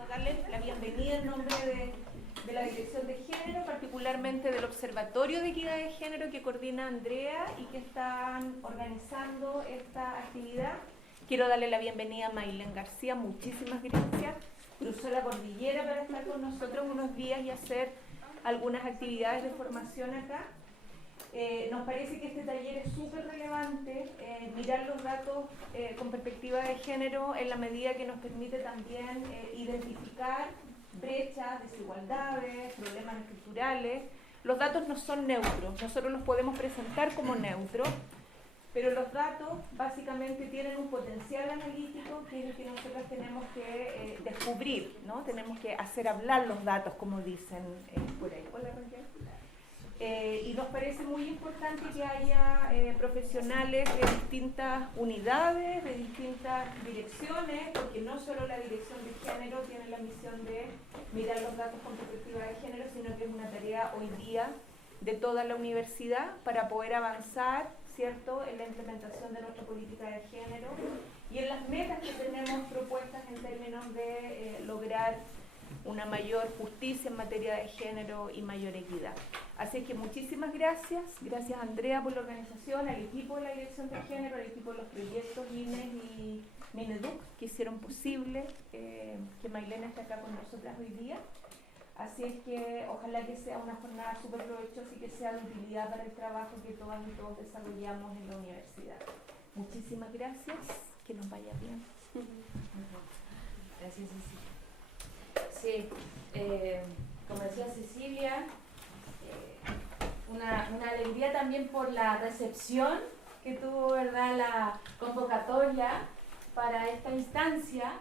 quiero darles la bienvenida en nombre de la Dirección de Género, particularmente del Observatorio de Equidad de Género que coordina Andrea y que están organizando esta actividad. Quiero darle la bienvenida a Maylén García, muchísimas gracias. Cruzó la cordillera para estar con nosotros unos días y hacer algunas actividades de formación acá. Nos parece que este taller es súper relevante, mirar los datos con perspectiva de género en la medida que nos permite también identificar brechas, desigualdades, problemas estructurales. Los datos no son neutros, nosotros los podemos presentar como neutros, pero los datos básicamente tienen un potencial analítico que es el que nosotros tenemos que descubrir, ¿no? Tenemos que hacer hablar los datos, como dicen por ahí. Hola, Raquel. Y nos parece muy importante que haya profesionales de distintas unidades, de distintas direcciones, porque no solo la dirección de género tiene la misión de mirar los datos con perspectiva de género, sino que es una tarea hoy día de toda la universidad para poder avanzar, ¿cierto?, en la implementación de nuestra política de género y en las metas que tenemos propuestas en términos de lograr una mayor justicia en materia de género y mayor equidad. Así que muchísimas gracias. Gracias, Andrea, por la organización, al equipo de la Dirección de Género, al equipo de los proyectos INES y Mineduc, que hicieron posible que Maylén esté acá con nosotras hoy día. Así es que ojalá que sea una jornada súper provechosa y que sea de utilidad para el trabajo que todas y todos desarrollamos en la universidad. Muchísimas gracias. Que nos vaya bien. Gracias, Cecilia. Sí, como decía Cecilia, una alegría también por la recepción que tuvo, ¿verdad?, la convocatoria para esta instancia.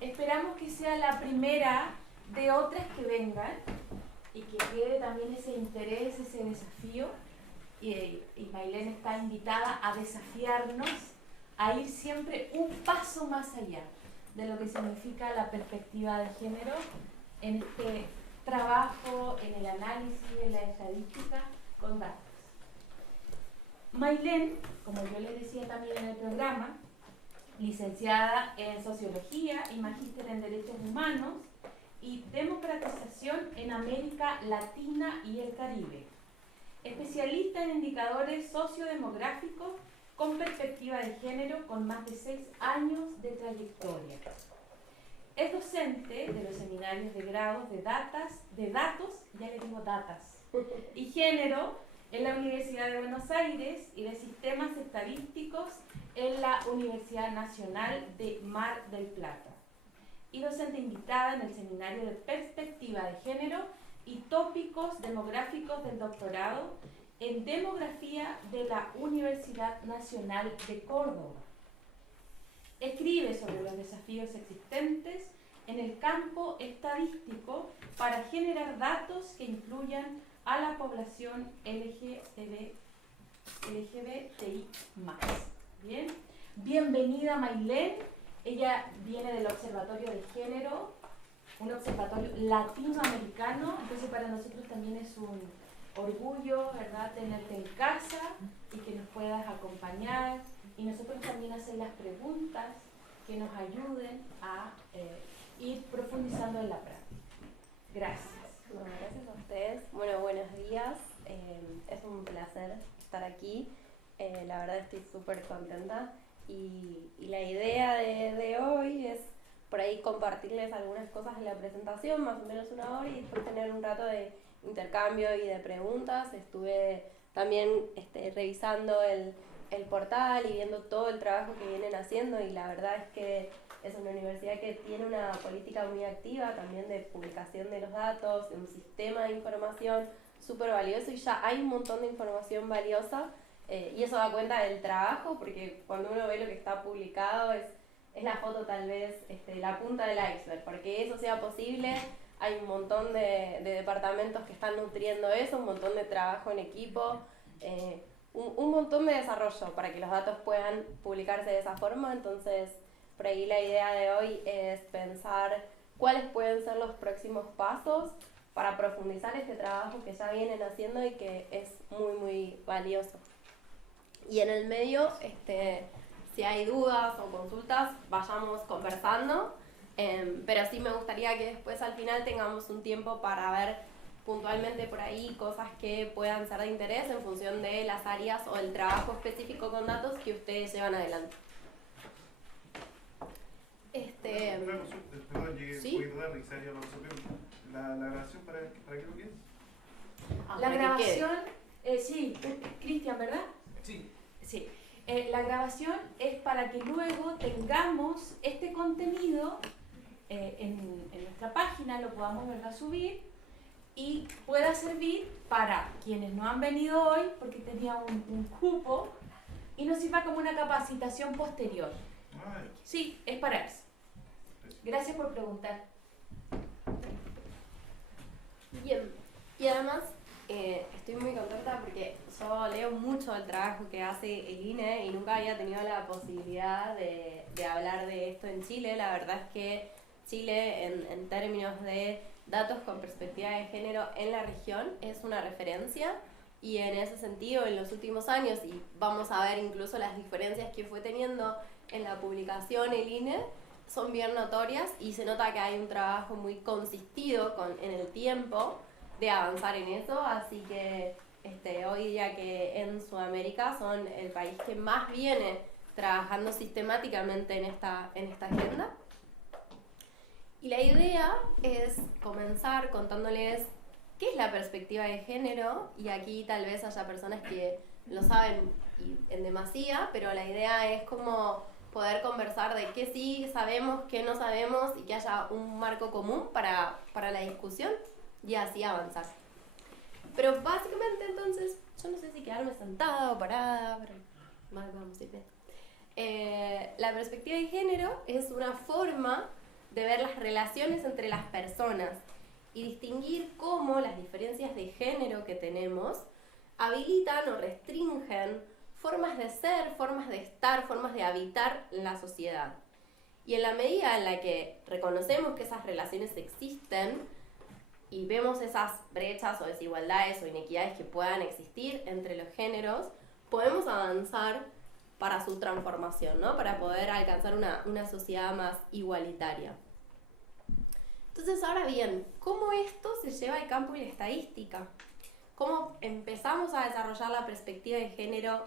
Esperamos que sea la primera de otras que vengan y que quede también ese interés, ese desafío. Y Maylén está invitada a desafiarnos a ir siempre un paso más allá de lo que significa la perspectiva de género en este trabajo, en el análisis, en la estadística con datos. Maylén, como yo les decía también en el programa, licenciada en Sociología y magíster en Derechos Humanos y Democratización en América Latina y el Caribe. Especialista en indicadores sociodemográficos con perspectiva de género, con más de 6 años de trayectoria. Es docente de los seminarios de grados de datos, ya le digo datas, y género en la Universidad de Buenos Aires y de sistemas estadísticos en la Universidad Nacional de Mar del Plata. Y docente invitada en el seminario de perspectiva de género y tópicos demográficos del doctorado en demografía de la Universidad Nacional de Córdoba. Escribe sobre los desafíos existentes en el campo estadístico para generar datos que incluyan a la población LGBTI+. Bien, bienvenida Maylén. Ella viene del Observatorio de Género, un observatorio latinoamericano, entonces para nosotros también es un orgullo, ¿verdad?, tenerte en casa y que nos puedas acompañar y nosotros también hacer las preguntas que nos ayuden a ir profundizando en la práctica. Gracias. Bueno, gracias a ustedes. Bueno, buenos días. Es un placer estar aquí. La verdad estoy súper contenta y la idea de hoy es por ahí compartirles algunas cosas en la presentación, más o menos una hora, y después tener un rato de intercambio y de preguntas. Estuve también revisando el portal y viendo todo el trabajo que vienen haciendo y la verdad es que es una universidad que tiene una política muy activa también de publicación de los datos, un sistema de información súper valioso y ya hay un montón de información valiosa y eso da cuenta del trabajo porque cuando uno ve lo que está publicado es la foto tal vez la punta del iceberg. Para que eso sea posible hay un montón de departamentos que están nutriendo eso, un montón de trabajo en equipo, un montón de desarrollo para que los datos puedan publicarse de esa forma. Entonces, por ahí la idea de hoy es pensar cuáles pueden ser los próximos pasos para profundizar este trabajo que ya vienen haciendo y que es muy, muy valioso. Y en el medio, si hay dudas o consultas, vayamos conversando. Pero sí me gustaría que después al final tengamos un tiempo para ver puntualmente por ahí cosas que puedan ser de interés en función de las áreas o el trabajo específico con datos que ustedes llevan adelante. Una consulta, perdón, llegué ¿Sí? un poquito tarde, quizás ya lo absorbí. ¿La grabación para qué lo que es? La Para que grabación, sí, Cristian, ¿verdad? Sí. Sí. La grabación es para que luego tengamos este contenido en nuestra página, lo podamos ¿verdad? Subir y pueda servir para quienes no han venido hoy porque tenía un cupo y nos sirva como una capacitación posterior. Sí, es para eso. Gracias por preguntar. Bien, y además estoy muy contenta porque yo leo mucho el trabajo que hace el INE y nunca había tenido la posibilidad de hablar de esto en Chile. La verdad es que Chile en términos de datos con perspectiva de género en la región es una referencia y en ese sentido en los últimos años, y vamos a ver incluso las diferencias que fue teniendo en la publicación el INE, son bien notorias y se nota que hay un trabajo muy consistido en el tiempo de avanzar en eso, así que hoy día que en Sudamérica son el país que más viene trabajando sistemáticamente en esta agenda. Y la idea es comenzar contándoles qué es la perspectiva de género, y aquí tal vez haya personas que lo saben en demasía, pero la idea es como poder conversar de qué sí sabemos, qué no sabemos y que haya un marco común para la discusión y así avanzar. Pero básicamente entonces, yo no sé si quedarme sentada o parada, pero vamos a ir bien. La perspectiva de género es una forma de ver las relaciones entre las personas y distinguir cómo las diferencias de género que tenemos habilitan o restringen formas de ser, formas de estar, formas de habitar la sociedad. Y en la medida en la que reconocemos que esas relaciones existen y vemos esas brechas o desigualdades o inequidades que puedan existir entre los géneros, podemos avanzar para su transformación, ¿no? Para poder alcanzar una sociedad más igualitaria. Entonces, ahora bien, ¿cómo esto se lleva al campo de la estadística? ¿Cómo empezamos a desarrollar la perspectiva de género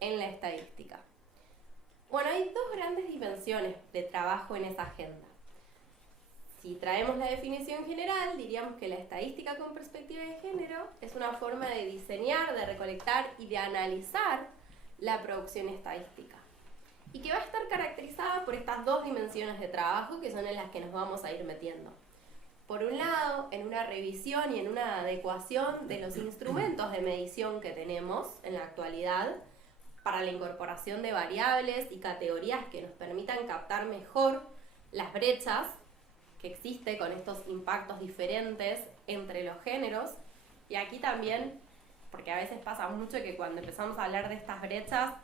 en la estadística? Bueno, hay dos grandes dimensiones de trabajo en esa agenda. Si traemos la definición general, diríamos que la estadística con perspectiva de género es una forma de diseñar, de recolectar y de analizar la producción estadística, y que va a estar caracterizada por estas dos dimensiones de trabajo que son en las que nos vamos a ir metiendo. Por un lado, en una revisión y en una adecuación de los instrumentos de medición que tenemos en la actualidad para la incorporación de variables y categorías que nos permitan captar mejor las brechas que existen con estos impactos diferentes entre los géneros. Y aquí también, porque a veces pasa mucho que cuando empezamos a hablar de estas brechas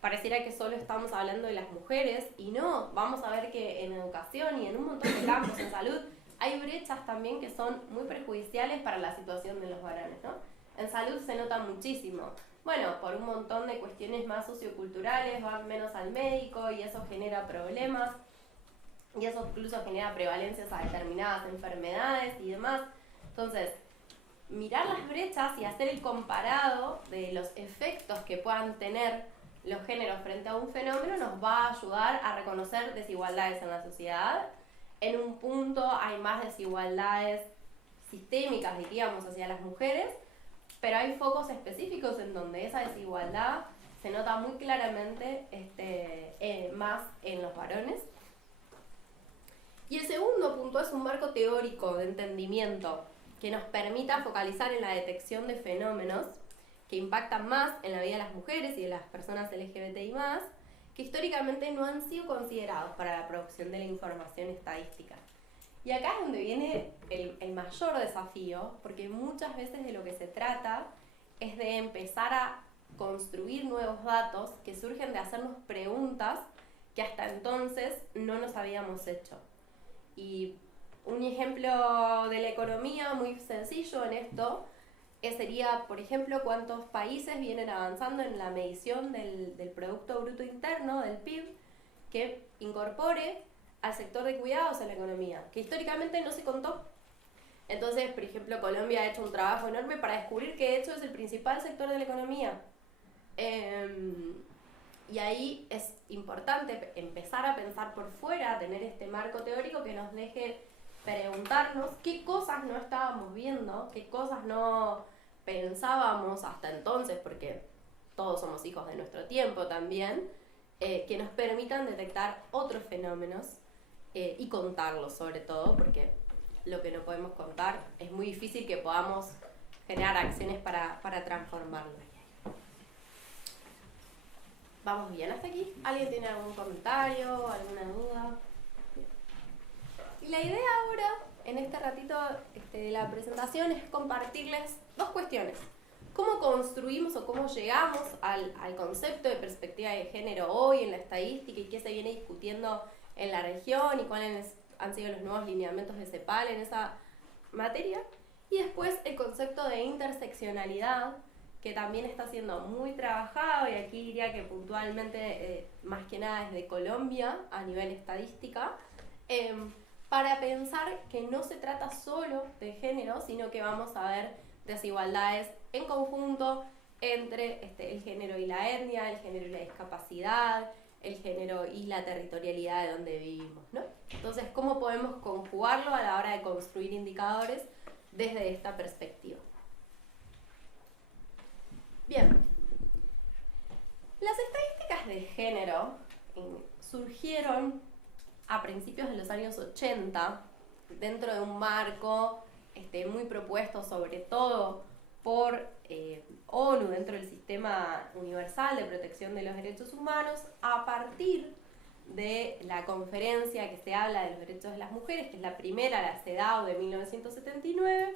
pareciera que solo estamos hablando de las mujeres, y no, vamos a ver que en educación y en un montón de campos, en salud, hay brechas también que son muy perjudiciales para la situación de los varones, ¿no? En salud se nota muchísimo. Bueno, por un montón de cuestiones más socioculturales, van menos al médico y eso genera problemas, y eso incluso genera prevalencias a determinadas enfermedades y demás. Entonces, mirar las brechas y hacer el comparado de los efectos que puedan tener los géneros frente a un fenómeno nos va a ayudar a reconocer desigualdades en la sociedad. En un punto hay más desigualdades sistémicas, diríamos, hacia las mujeres, pero hay focos específicos en donde esa desigualdad se nota muy claramente más en los varones. Y el segundo punto es un marco teórico de entendimiento que nos permita focalizar en la detección de fenómenos que impactan más en la vida de las mujeres y de las personas LGBTI+, que históricamente no han sido considerados para la producción de la información estadística. Y acá es donde viene el mayor desafío, porque muchas veces de lo que se trata es de empezar a construir nuevos datos que surgen de hacernos preguntas que hasta entonces no nos habíamos hecho. Y un ejemplo de la economía muy sencillo en esto sería, por ejemplo, cuántos países vienen avanzando en la medición del Producto Bruto Interno, del PIB, que incorpore al sector de cuidados en la economía, que históricamente no se contó. Entonces, por ejemplo, Colombia ha hecho un trabajo enorme para descubrir que de hecho es el principal sector de la economía. Y ahí es importante empezar a pensar por fuera, tener este marco teórico que nos deje preguntarnos qué cosas no estábamos viendo, qué cosas no pensábamos hasta entonces, porque todos somos hijos de nuestro tiempo también, que nos permitan detectar otros fenómenos y contarlos sobre todo, porque lo que no podemos contar es muy difícil que podamos generar acciones para transformarlo. ¿Vamos bien hasta aquí? ¿Alguien tiene algún comentario, alguna duda? Bien. Y la idea ahora, en este ratito de la presentación, es compartirles dos cuestiones. ¿Cómo construimos o cómo llegamos al concepto de perspectiva de género hoy en la estadística y qué se viene discutiendo en la región y cuáles han sido los nuevos lineamientos de CEPAL en esa materia? Y después el concepto de interseccionalidad, que también está siendo muy trabajado, y aquí diría que puntualmente, más que nada desde Colombia, a nivel estadística, para pensar que no se trata solo de género, sino que vamos a ver desigualdades en conjunto entre el género y la etnia, el género y la discapacidad, el género y la territorialidad de donde vivimos, ¿no? Entonces, ¿cómo podemos conjugarlo a la hora de construir indicadores desde esta perspectiva? Bien, las estadísticas de género surgieron a principios de los años 80 dentro de un marco muy propuesto sobre todo por ONU dentro del Sistema Universal de Protección de los Derechos Humanos, a partir de la conferencia que se habla de los derechos de las mujeres, que es la primera, la CEDAW de 1979,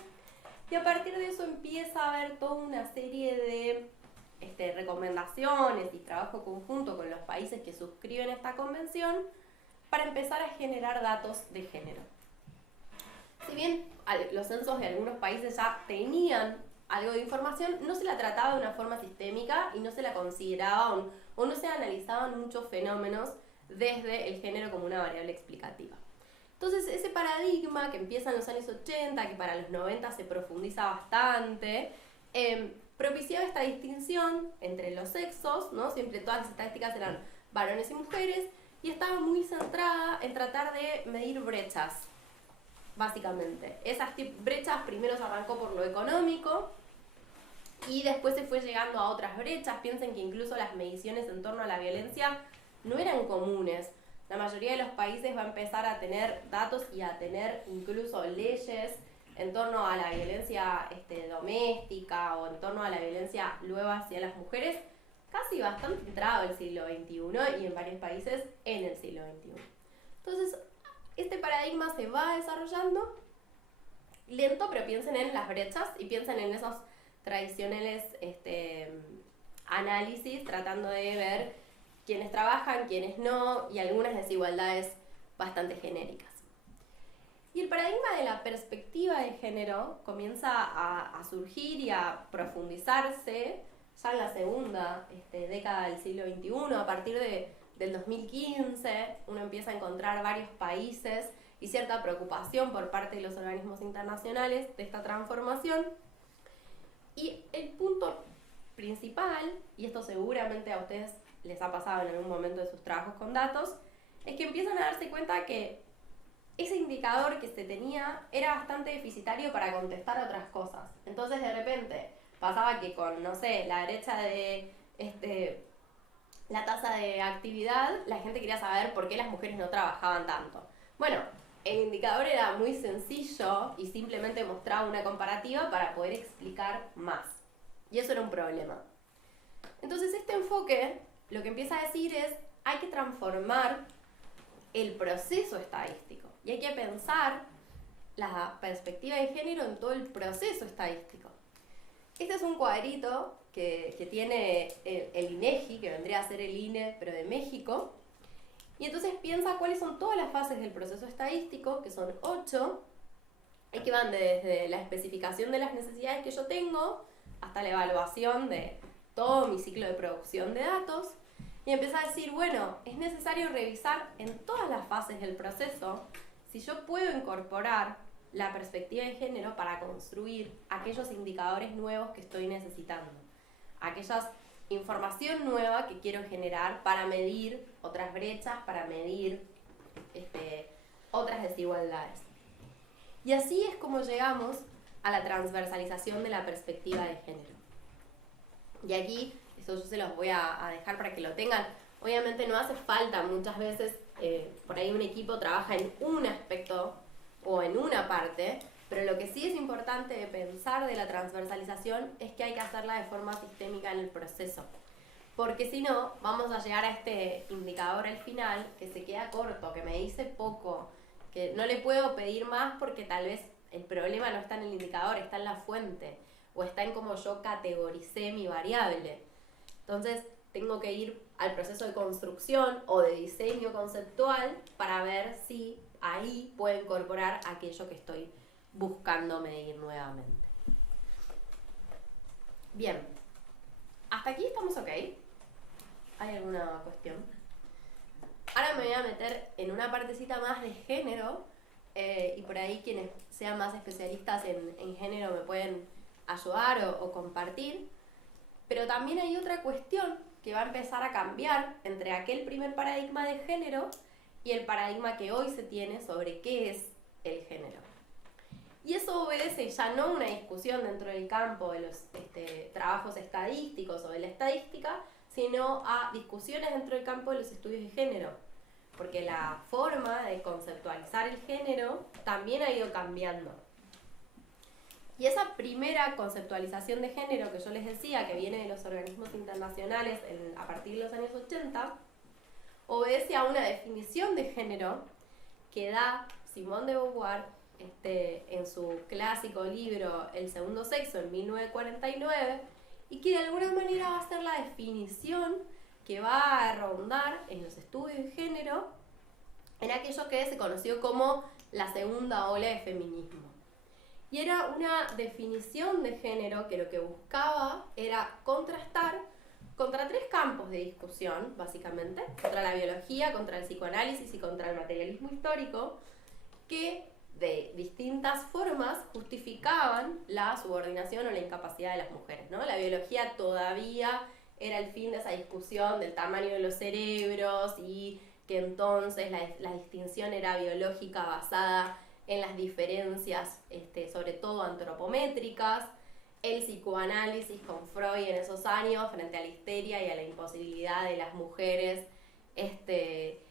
y a partir de eso empieza a haber toda una serie de recomendaciones y trabajo conjunto con los países que suscriben esta convención para empezar a generar datos de género. Si bien los censos de algunos países ya tenían algo de información, no se la trataba de una forma sistémica y no se la consideraba o no se analizaban muchos fenómenos desde el género como una variable explicativa. Entonces, ese paradigma que empieza en los años 80, que para los 90 se profundiza bastante, propiciaba esta distinción entre los sexos, ¿no? Siempre todas las estadísticas eran varones y mujeres, y estaba muy centrada en tratar de medir brechas, básicamente. Esas brechas primero se arrancó por lo económico y después se fue llegando a otras brechas. Piensen que incluso las mediciones en torno a la violencia no eran comunes. La mayoría de los países va a empezar a tener datos y a tener incluso leyes en torno a la violencia doméstica o en torno a la violencia luego hacia las mujeres, casi bastante entrado el siglo XXI y en varios países en el siglo XXI. Entonces, este paradigma se va desarrollando lento, pero piensen en las brechas y piensen en esos tradicionales análisis, tratando de ver quiénes trabajan, quiénes no, y algunas desigualdades bastante genéricas. Y el paradigma de la perspectiva de género comienza a surgir y a profundizarse ya en la segunda década del siglo XXI. A partir del 2015 uno empieza a encontrar varios países y cierta preocupación por parte de los organismos internacionales de esta transformación. Y el punto principal, y esto seguramente a ustedes les ha pasado en algún momento de sus trabajos con datos, es que empiezan a darse cuenta que ese indicador que se tenía era bastante deficitario para contestar otras cosas. Entonces de repente pasaba que con, no sé, la brecha de la tasa de actividad, la gente quería saber por qué las mujeres no trabajaban tanto. Bueno, el indicador era muy sencillo y simplemente mostraba una comparativa para poder explicar más. Y eso era un problema. Entonces este enfoque lo que empieza a decir es, hay que transformar el proceso estadístico y hay que pensar la perspectiva de género en todo el proceso estadístico. Este es un cuadrito que tiene el INEGI, que vendría a ser el INE, pero de México. Y entonces piensa cuáles son todas las fases del proceso estadístico, que son 8, y que van desde la especificación de las necesidades que yo tengo hasta la evaluación de todo mi ciclo de producción de datos. Y empieza a decir, bueno, es necesario revisar en todas las fases del proceso si yo puedo incorporar la perspectiva de género para construir aquellos indicadores nuevos que estoy necesitando, aquella información nueva que quiero generar para medir otras brechas, para medir otras desigualdades. Y así es como llegamos a la transversalización de la perspectiva de género. Y aquí, esto yo se los voy a dejar para que lo tengan. Obviamente no hace falta muchas veces, por ahí un equipo trabaja en un aspecto o en una parte, pero lo que sí es importante de pensar de la transversalización es que hay que hacerla de forma sistémica en el proceso. Porque si no, vamos a llegar a este indicador al final que se queda corto, que me dice poco, que no le puedo pedir más porque tal vez el problema no está en el indicador, está en la fuente, o está en cómo yo categoricé mi variable. Entonces, tengo que ir al proceso de construcción o de diseño conceptual para ver si ahí puedo incorporar aquello que estoy buscando medir nuevamente. Bien, hasta aquí estamos ok. ¿Hay alguna cuestión? Ahora me voy a meter en una partecita más de género y por ahí quienes sean más especialistas en género me pueden ayudar o compartir. Pero también hay otra cuestión que va a empezar a cambiar entre aquel primer paradigma de género y el paradigma que hoy se tiene sobre qué es el género. Y eso obedece ya no a una discusión dentro del campo de los trabajos estadísticos o de la estadística, sino a discusiones dentro del campo de los estudios de género. Porque la forma de conceptualizar el género también ha ido cambiando. Y esa primera conceptualización de género que yo les decía, que viene de los organismos internacionales a partir de los años 80, obedece a una definición de género que da Simone de Beauvoir en su clásico libro El segundo sexo, en 1949, y que de alguna manera va a ser la definición que va a rondar en los estudios de género en aquello que se conoció como la segunda ola de feminismo. Y era una definición de género que lo que buscaba era contrastar contra tres campos de discusión, básicamente, contra la biología, contra el psicoanálisis y contra el materialismo histórico, que de distintas formas justificaban la subordinación o la incapacidad de las mujeres, ¿no? La biología todavía era el fin de esa discusión del tamaño de los cerebros y que entonces la distinción era biológica basada en las diferencias, sobre todo antropométricas, el psicoanálisis con Freud en esos años frente a la histeria y a la imposibilidad de las mujeres de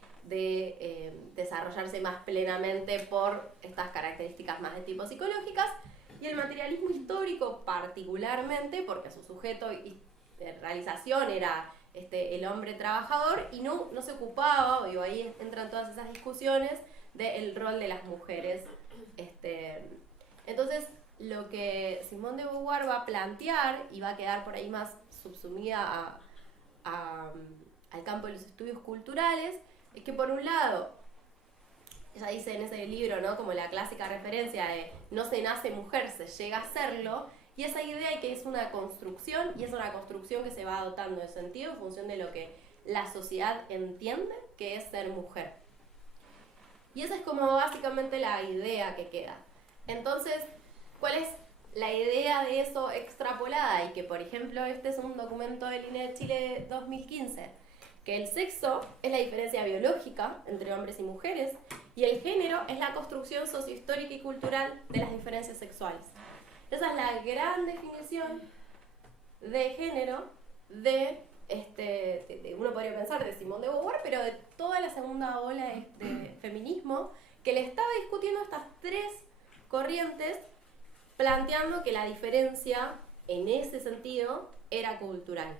desarrollarse más plenamente por estas características más de tipo psicológicas, y el materialismo histórico particularmente porque su sujeto de realización era el hombre trabajador y no se ocupaba, digo, ahí entran todas esas discusiones del rol de las mujeres. Entonces, lo que Simone de Beauvoir va a plantear y va a quedar por ahí más subsumida al campo de los estudios culturales es que, por un lado, ella dice en ese libro, ¿no?, como la clásica referencia de no se nace mujer, se llega a serlo, y esa idea de que es una construcción, y es una construcción que se va dotando de sentido en función de lo que la sociedad entiende que es ser mujer. Y esa es como básicamente la idea que queda. Entonces, ¿cuál es la idea de eso extrapolada? Y que, por ejemplo, este es un documento del INE de Chile 2015, que el sexo es la diferencia biológica entre hombres y mujeres, y el género es la construcción sociohistórica y cultural de las diferencias sexuales. Esa es la gran definición de género uno podría pensar de Simone de Beauvoir, pero de toda la segunda ola de feminismo, que le estaba discutiendo estas tres corrientes, planteando que la diferencia en ese sentido era cultural.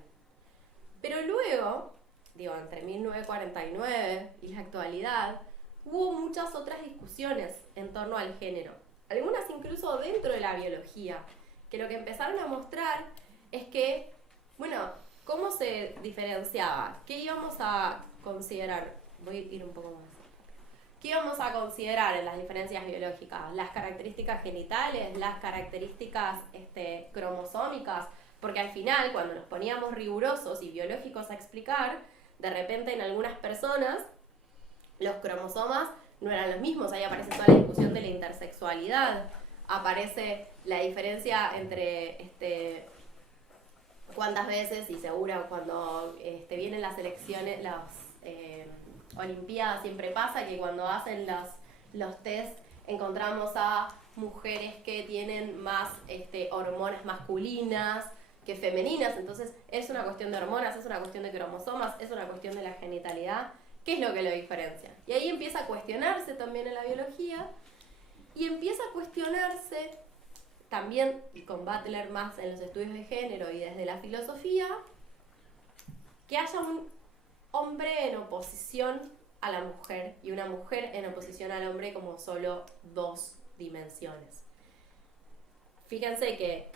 Pero luego, entre 1949 y la actualidad, hubo muchas otras discusiones en torno al género, algunas incluso dentro de la biología, que lo que empezaron a mostrar es que, ¿cómo se diferenciaba? ¿Qué íbamos a considerar? Voy a ir un poco más. ¿Qué íbamos a considerar en las diferencias biológicas? ¿Las características genitales? ¿Las características cromosómicas? Porque al final, cuando nos poníamos rigurosos y biológicos a explicar, de repente en algunas personas los cromosomas no eran los mismos, ahí aparece toda la discusión de la intersexualidad, aparece la diferencia entre cuántas veces, y seguro cuando vienen las elecciones, las olimpiadas, siempre pasa que cuando hacen los test encontramos a mujeres que tienen más hormonas masculinas que femeninas, entonces es una cuestión de hormonas, es una cuestión de cromosomas, es una cuestión de la genitalidad. ¿Qué es lo que lo diferencia? Y ahí empieza a cuestionarse también en la biología, y empieza a cuestionarse también, y con Butler más en los estudios de género y desde la filosofía, que haya un hombre en oposición a la mujer y una mujer en oposición al hombre como solo dos dimensiones. Fíjense que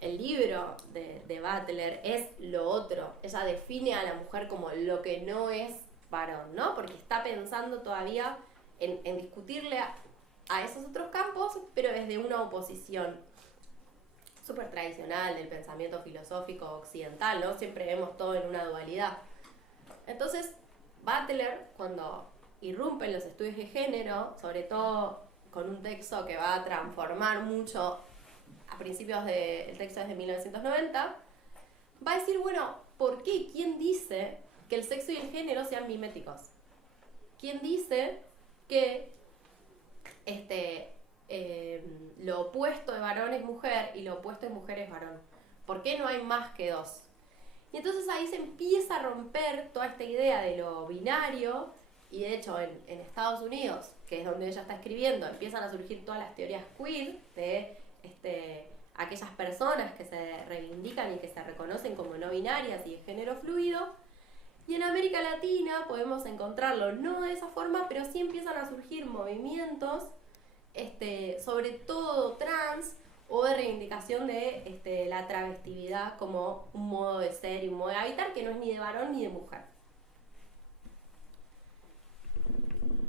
el libro de Butler es lo otro. Ella define a la mujer como lo que no es varón, ¿no? Porque está pensando todavía en discutirle a esos otros campos, pero desde una oposición súper tradicional del pensamiento filosófico occidental, ¿no? Siempre vemos todo en una dualidad. Entonces, Butler, cuando irrumpe en los estudios de género, sobre todo con un texto que va a transformar mucho a principios del texto desde 1990, va a decir, bueno, ¿por qué? ¿Quién dice que el sexo y el género sean miméticos? ¿Quién dice que lo opuesto de varón es mujer y lo opuesto de mujer es varón? ¿Por qué no hay más que dos? Y entonces ahí se empieza a romper toda esta idea de lo binario, y de hecho en Estados Unidos, que es donde ella está escribiendo, empiezan a surgir todas las teorías queer de aquellas personas que se reivindican y que se reconocen como no binarias y de género fluido. Y en América Latina podemos encontrarlo no de esa forma, pero sí empiezan a surgir movimientos, sobre todo trans, o de reivindicación de la travestividad como un modo de ser y un modo de habitar que no es ni de varón ni de mujer.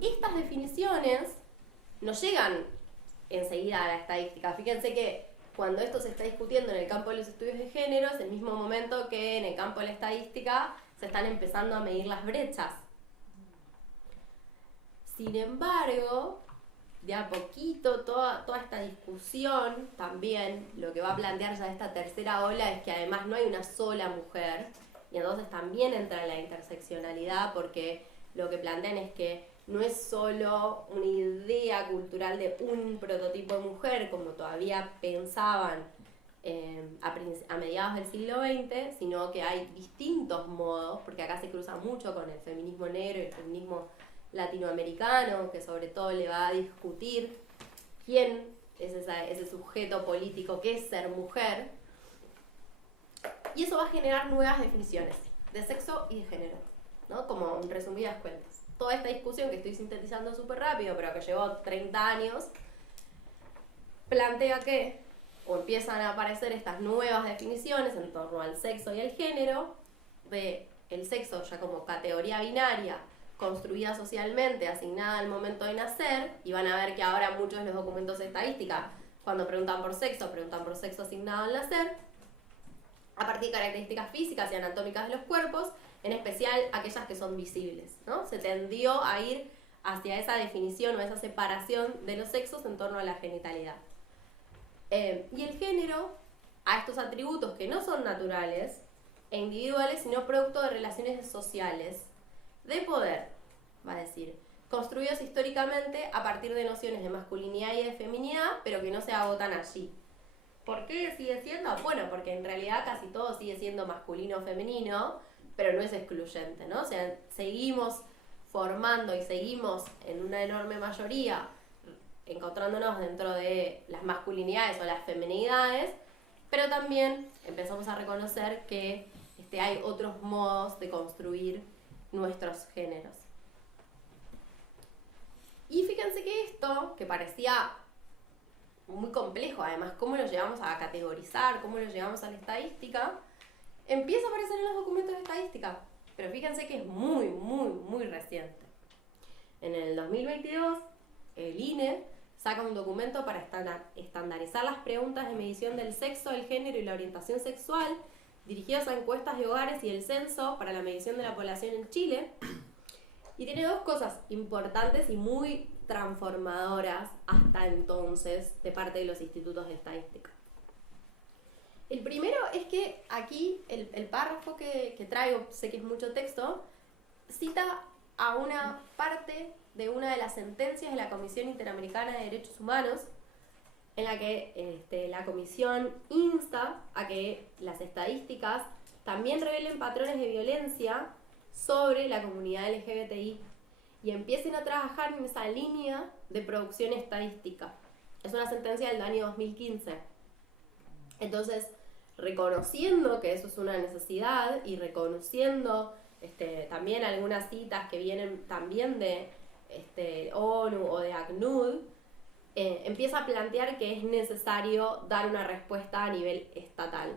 Estas definiciones no llegan enseguida a la estadística. Fíjense que cuando esto se está discutiendo en el campo de los estudios de género, es el mismo momento que en el campo de la estadística se están empezando a medir las brechas. Sin embargo, de a poquito toda esta discusión también lo que va a plantear ya esta tercera ola es que además no hay una sola mujer, y entonces también entra en la interseccionalidad, porque lo que plantean es que no es solo una idea cultural de un prototipo de mujer como todavía pensaban a mediados del siglo XX, sino que hay distintos modos, porque acá se cruza mucho con el feminismo negro y el feminismo latinoamericano, que sobre todo le va a discutir quién es ese sujeto político que es ser mujer, y eso va a generar nuevas definiciones de sexo y de género, ¿no? Como en resumidas cuentas. Toda esta discusión que estoy sintetizando súper rápido, pero que llevó 30 años, plantea que, o empiezan a aparecer estas nuevas definiciones en torno al sexo y el género, de el sexo ya como categoría binaria, construida socialmente, asignada al momento de nacer, y van a ver que ahora muchos de los documentos de estadística, cuando preguntan por sexo asignado al nacer, a partir de características físicas y anatómicas de los cuerpos, en especial aquellas que son visibles, ¿no? Se tendió a ir hacia esa definición o esa separación de los sexos en torno a la genitalidad. Y el género, a estos atributos que no son naturales e individuales, sino producto de relaciones sociales, de poder, va a decir, construidos históricamente a partir de nociones de masculinidad y de feminidad, pero que no se agotan allí. ¿Por qué sigue siendo? Bueno, porque en realidad casi todo sigue siendo masculino o femenino, pero no es excluyente, ¿no? O sea, seguimos formando y seguimos en una enorme mayoría encontrándonos dentro de las masculinidades o las feminidades, pero también empezamos a reconocer que hay otros modos de construir nuestros géneros. Y fíjense que esto, que parecía muy complejo, además, cómo lo llevamos a categorizar, cómo lo llevamos a la estadística, empieza a aparecer en los documentos de estadística, pero fíjense que es muy, muy, muy reciente. En el 2022, el INE saca un documento para estandarizar las preguntas de medición del sexo, el género y la orientación sexual dirigidos a encuestas de hogares y el censo para la medición de la población en Chile. Y tiene dos cosas importantes y muy transformadoras hasta entonces de parte de los institutos de estadística. El primero es que aquí el párrafo que traigo, sé que es mucho texto, cita a una parte de una de las sentencias de la Comisión Interamericana de Derechos Humanos, en la que la Comisión insta a que las estadísticas también revelen patrones de violencia sobre la comunidad LGBTI y empiecen a trabajar en esa línea de producción estadística. Es una sentencia del año 2015. Entonces, reconociendo que eso es una necesidad y reconociendo también algunas citas que vienen también de ONU o de ACNUD, empieza a plantear que es necesario dar una respuesta a nivel estatal.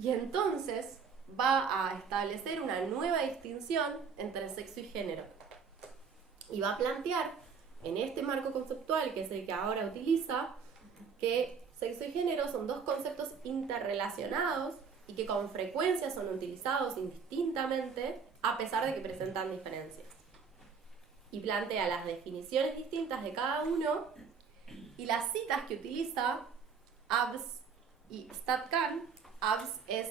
Y entonces va a establecer una nueva distinción entre sexo y género. Y va a plantear, en este marco conceptual, que es el que ahora utiliza, que sexo y género son dos conceptos interrelacionados y que con frecuencia son utilizados indistintamente a pesar de que presentan diferencias. Y plantea las definiciones distintas de cada uno y las citas que utiliza ABS y StatCan. ABS es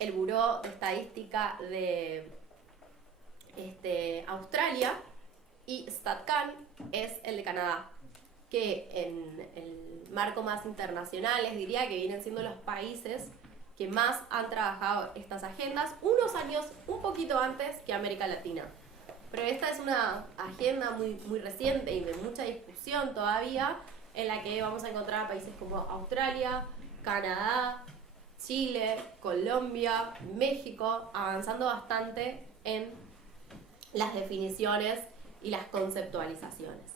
el Buró de Estadística de Australia y StatCan es el de Canadá, que en el marco más internacional les diría que vienen siendo los países que más han trabajado estas agendas, unos años un poquito antes que América Latina. Pero esta es una agenda muy reciente y de mucha discusión todavía, en la que vamos a encontrar países como Australia, Canadá, Chile, Colombia, México, avanzando bastante en las definiciones y las conceptualizaciones.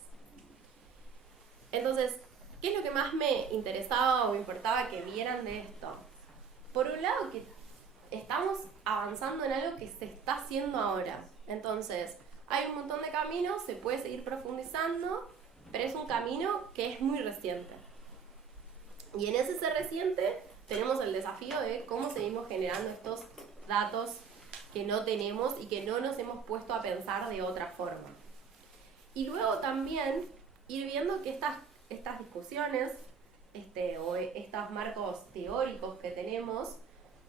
Entonces, ¿qué es lo que más me interesaba o me importaba que vieran de esto? Por un lado, que estamos avanzando en algo que se está haciendo ahora. Entonces, hay un montón de caminos, se puede seguir profundizando, pero es un camino que es muy reciente. Y en ese ser reciente tenemos el desafío de cómo seguimos generando estos datos que no tenemos y que no nos hemos puesto a pensar de otra forma. Y luego también ir viendo que estas discusiones o estos marcos teóricos que tenemos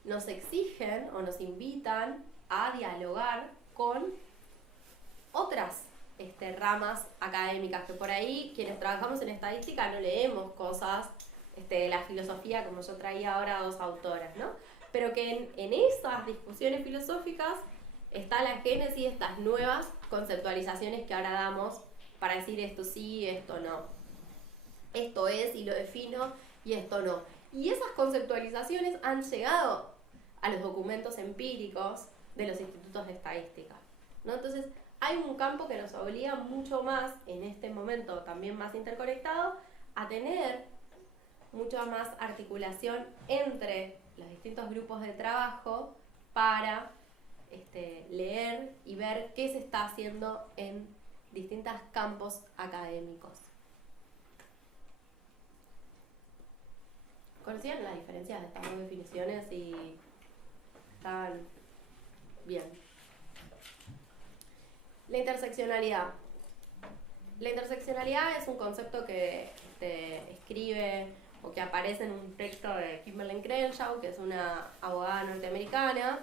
nos exigen o nos invitan a dialogar con otras ramas académicas, que por ahí quienes trabajamos en estadística no leemos cosas de la filosofía como yo traía ahora dos autoras, ¿no? Pero que en esas discusiones filosóficas está la génesis de estas nuevas conceptualizaciones que ahora damos para decir esto sí, esto no. Esto es y lo defino y esto no. Y esas conceptualizaciones han llegado a los documentos empíricos de los institutos de estadística, ¿no? Entonces, hay un campo que nos obliga mucho más, en este momento también más interconectado, a tener mucha más articulación entre los distintos grupos de trabajo para leer y ver qué se está haciendo en distintos campos académicos. ¿Conocían las diferencias de estas dos definiciones y estaban bien? La interseccionalidad. La interseccionalidad es un concepto que escribe o que aparece en un texto de Kimberly Crenshaw, que es una abogada norteamericana,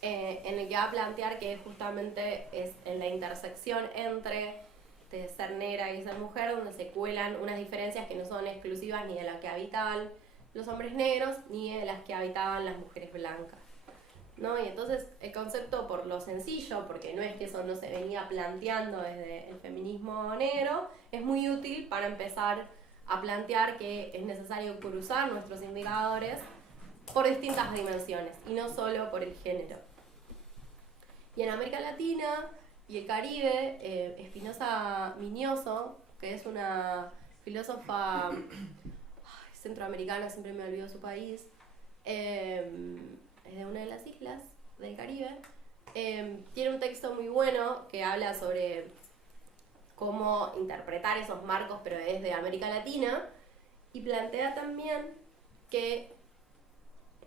en el que va a plantear que justamente es en la intersección entre ser negra y ser mujer donde se cuelan unas diferencias que no son exclusivas ni de las que habitaban los hombres negros ni de las que habitaban las mujeres blancas, ¿no? Y entonces el concepto, por lo sencillo, porque no es que eso no se venía planteando desde el feminismo negro, es muy útil para empezar a plantear que es necesario cruzar nuestros indicadores por distintas dimensiones y no solo por el género. Y en América Latina y el Caribe, Espinosa Miñoso, que es una filósofa centroamericana, siempre me olvido su país, es de una de las islas del Caribe, tiene un texto muy bueno que habla sobre cómo interpretar esos marcos, pero desde América Latina, y plantea también que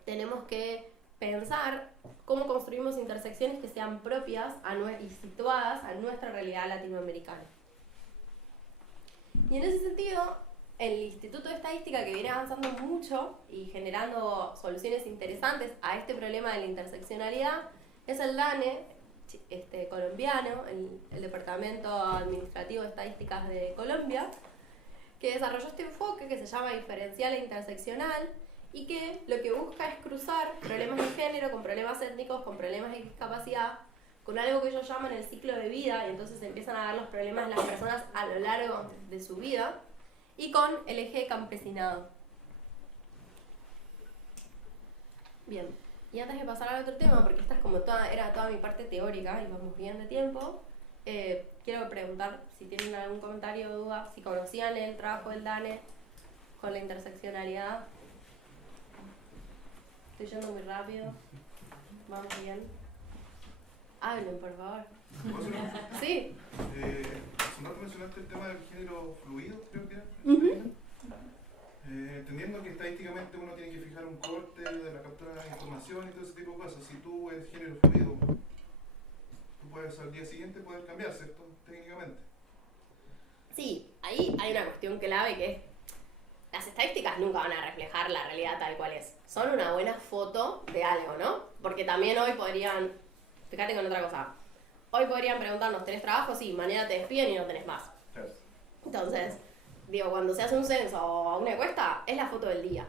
tenemos que pensar cómo construimos intersecciones que sean propias y situadas a nuestra realidad latinoamericana. Y en ese sentido, el Instituto de Estadística, que viene avanzando mucho y generando soluciones interesantes a este problema de la interseccionalidad, es el DANE, colombiano, el Departamento Administrativo de Estadísticas de Colombia, que desarrolló este enfoque que se llama diferencial e interseccional, y que lo que busca es cruzar problemas de género con problemas étnicos, con problemas de discapacidad, con algo que ellos llaman el ciclo de vida, y entonces empiezan a ver los problemas de las personas a lo largo de su vida, y con el eje de campesinado. Bien, y antes de pasar al otro tema, porque esta es como era toda mi parte teórica y vamos bien de tiempo, quiero preguntar si tienen algún comentario o duda, si conocían el trabajo del DANE con la interseccionalidad. Estoy yendo muy rápido. Vamos bien. Hablen, por favor. ¿Puedo hacer una? Sí. Hace un rato mencionaste el tema del género fluido, creo que era. Entendiendo que estadísticamente uno tiene que fijar un corte de la captura de información y todo ese tipo de cosas. Si tú eres género fluido, tú puedes al día siguiente poder cambiar, ¿cierto? Técnicamente. Sí, ahí hay una cuestión clave que es: las estadísticas nunca van a reflejar la realidad tal cual es. Son una buena foto de algo, ¿no? Porque también hoy podrían, fíjate con otra cosa, hoy podrían preguntarnos, ¿tenés trabajo? Sí, mañana te despiden y no tenés más. Claro. Entonces, digo, cuando se hace un censo o una encuesta, es la foto del día.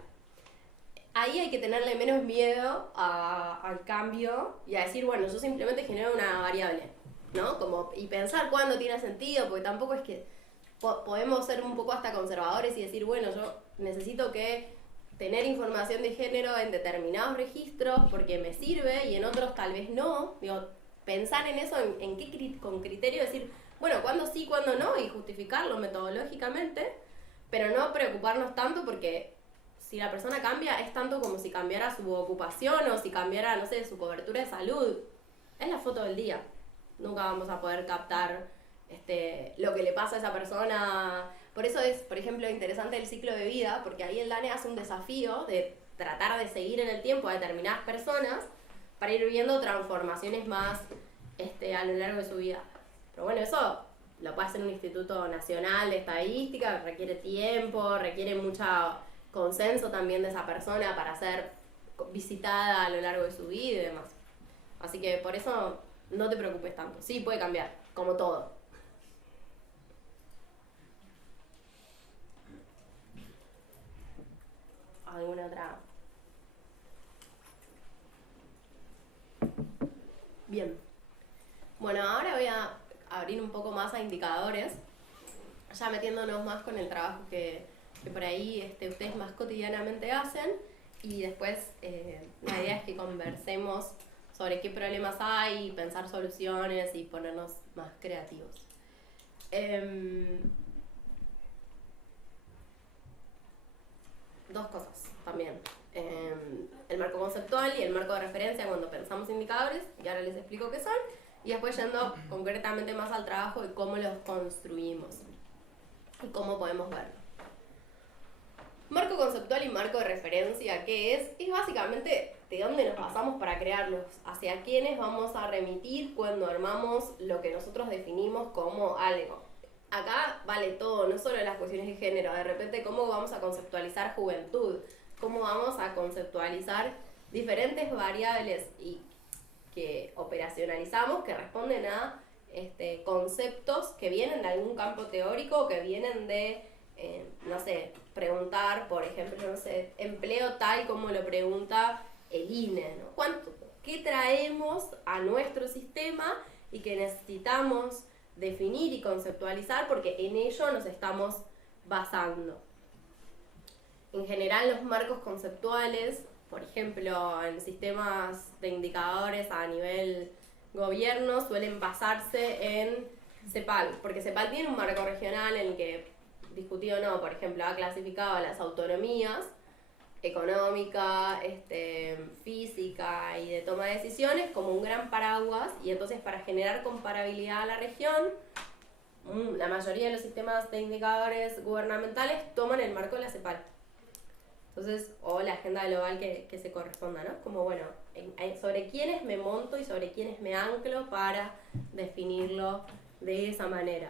Ahí hay que tenerle menos miedo al cambio y a decir, bueno, yo simplemente genero una variable, ¿no? Como, y pensar cuándo tiene sentido, porque tampoco es que podemos ser un poco hasta conservadores y decir, bueno, yo necesito que tener información de género en determinados registros porque me sirve y en otros tal vez no. Digo, pensar en eso, con criterio, decir, bueno, cuándo sí, cuándo no, y justificarlo metodológicamente, pero no preocuparnos tanto porque si la persona cambia es tanto como si cambiara su ocupación o si cambiara, no sé, su cobertura de salud. Es la foto del día. Nunca vamos a poder captar lo que le pasa a esa persona. Por eso es, por ejemplo, interesante el ciclo de vida, porque ahí el DANE hace un desafío de tratar de seguir en el tiempo a determinadas personas para ir viendo transformaciones más a lo largo de su vida. Pero bueno, eso lo puede hacer un Instituto Nacional de Estadística, requiere tiempo, requiere mucho consenso también de esa persona para ser visitada a lo largo de su vida y demás. Así que por eso no te preocupes tanto. Sí, puede cambiar, como todo. ¿Alguna otra? Bien. Bueno, ahora voy a abrir un poco más a indicadores, ya metiéndonos más con el trabajo que por ahí ustedes más cotidianamente hacen, y después la idea es que conversemos sobre qué problemas hay, pensar soluciones y ponernos más creativos. Dos cosas también. El marco conceptual y el marco de referencia cuando pensamos indicadores, y ahora les explico qué son, y después yendo concretamente más al trabajo y cómo los construimos y cómo podemos verlo. Marco conceptual y marco de referencia, ¿qué es? Es básicamente de dónde nos basamos para crearlos, hacia quiénes vamos a remitir cuando armamos lo que nosotros definimos como algo. Acá vale todo, no solo las cuestiones de género, de repente cómo vamos a conceptualizar juventud, cómo vamos a conceptualizar diferentes variables y que operacionalizamos, que responden a conceptos que vienen de algún campo teórico, que vienen de, no sé, preguntar, por ejemplo, no sé, empleo tal como lo pregunta el INE, ¿no? ¿Qué traemos a nuestro sistema y que necesitamos definir y conceptualizar porque en ello nos estamos basando? En general, los marcos conceptuales, por ejemplo, en sistemas de indicadores a nivel gobierno, suelen basarse en CEPAL, porque CEPAL tiene un marco regional en el que, discutido o no, por ejemplo, ha clasificado a las autonomías económica, física y de toma de decisiones como un gran paraguas, y entonces para generar comparabilidad a la región, la mayoría de los sistemas de indicadores gubernamentales toman el marco de la CEPAL. Entonces, o la agenda global que se corresponda, ¿no? Como, bueno, sobre quiénes me monto y sobre quiénes me anclo para definirlo de esa manera.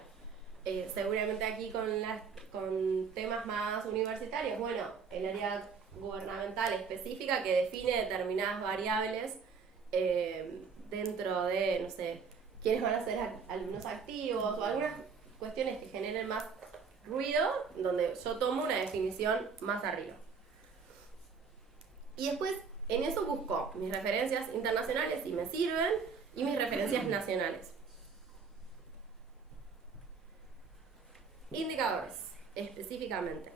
Seguramente aquí con temas más universitarios, bueno, el área gubernamental específica que define determinadas variables dentro de, no sé, quiénes van a ser alumnos activos o algunas cuestiones que generen más ruido, donde yo tomo una definición más arriba. Y después en eso busco mis referencias internacionales si me sirven y mis referencias nacionales. Indicadores, específicamente.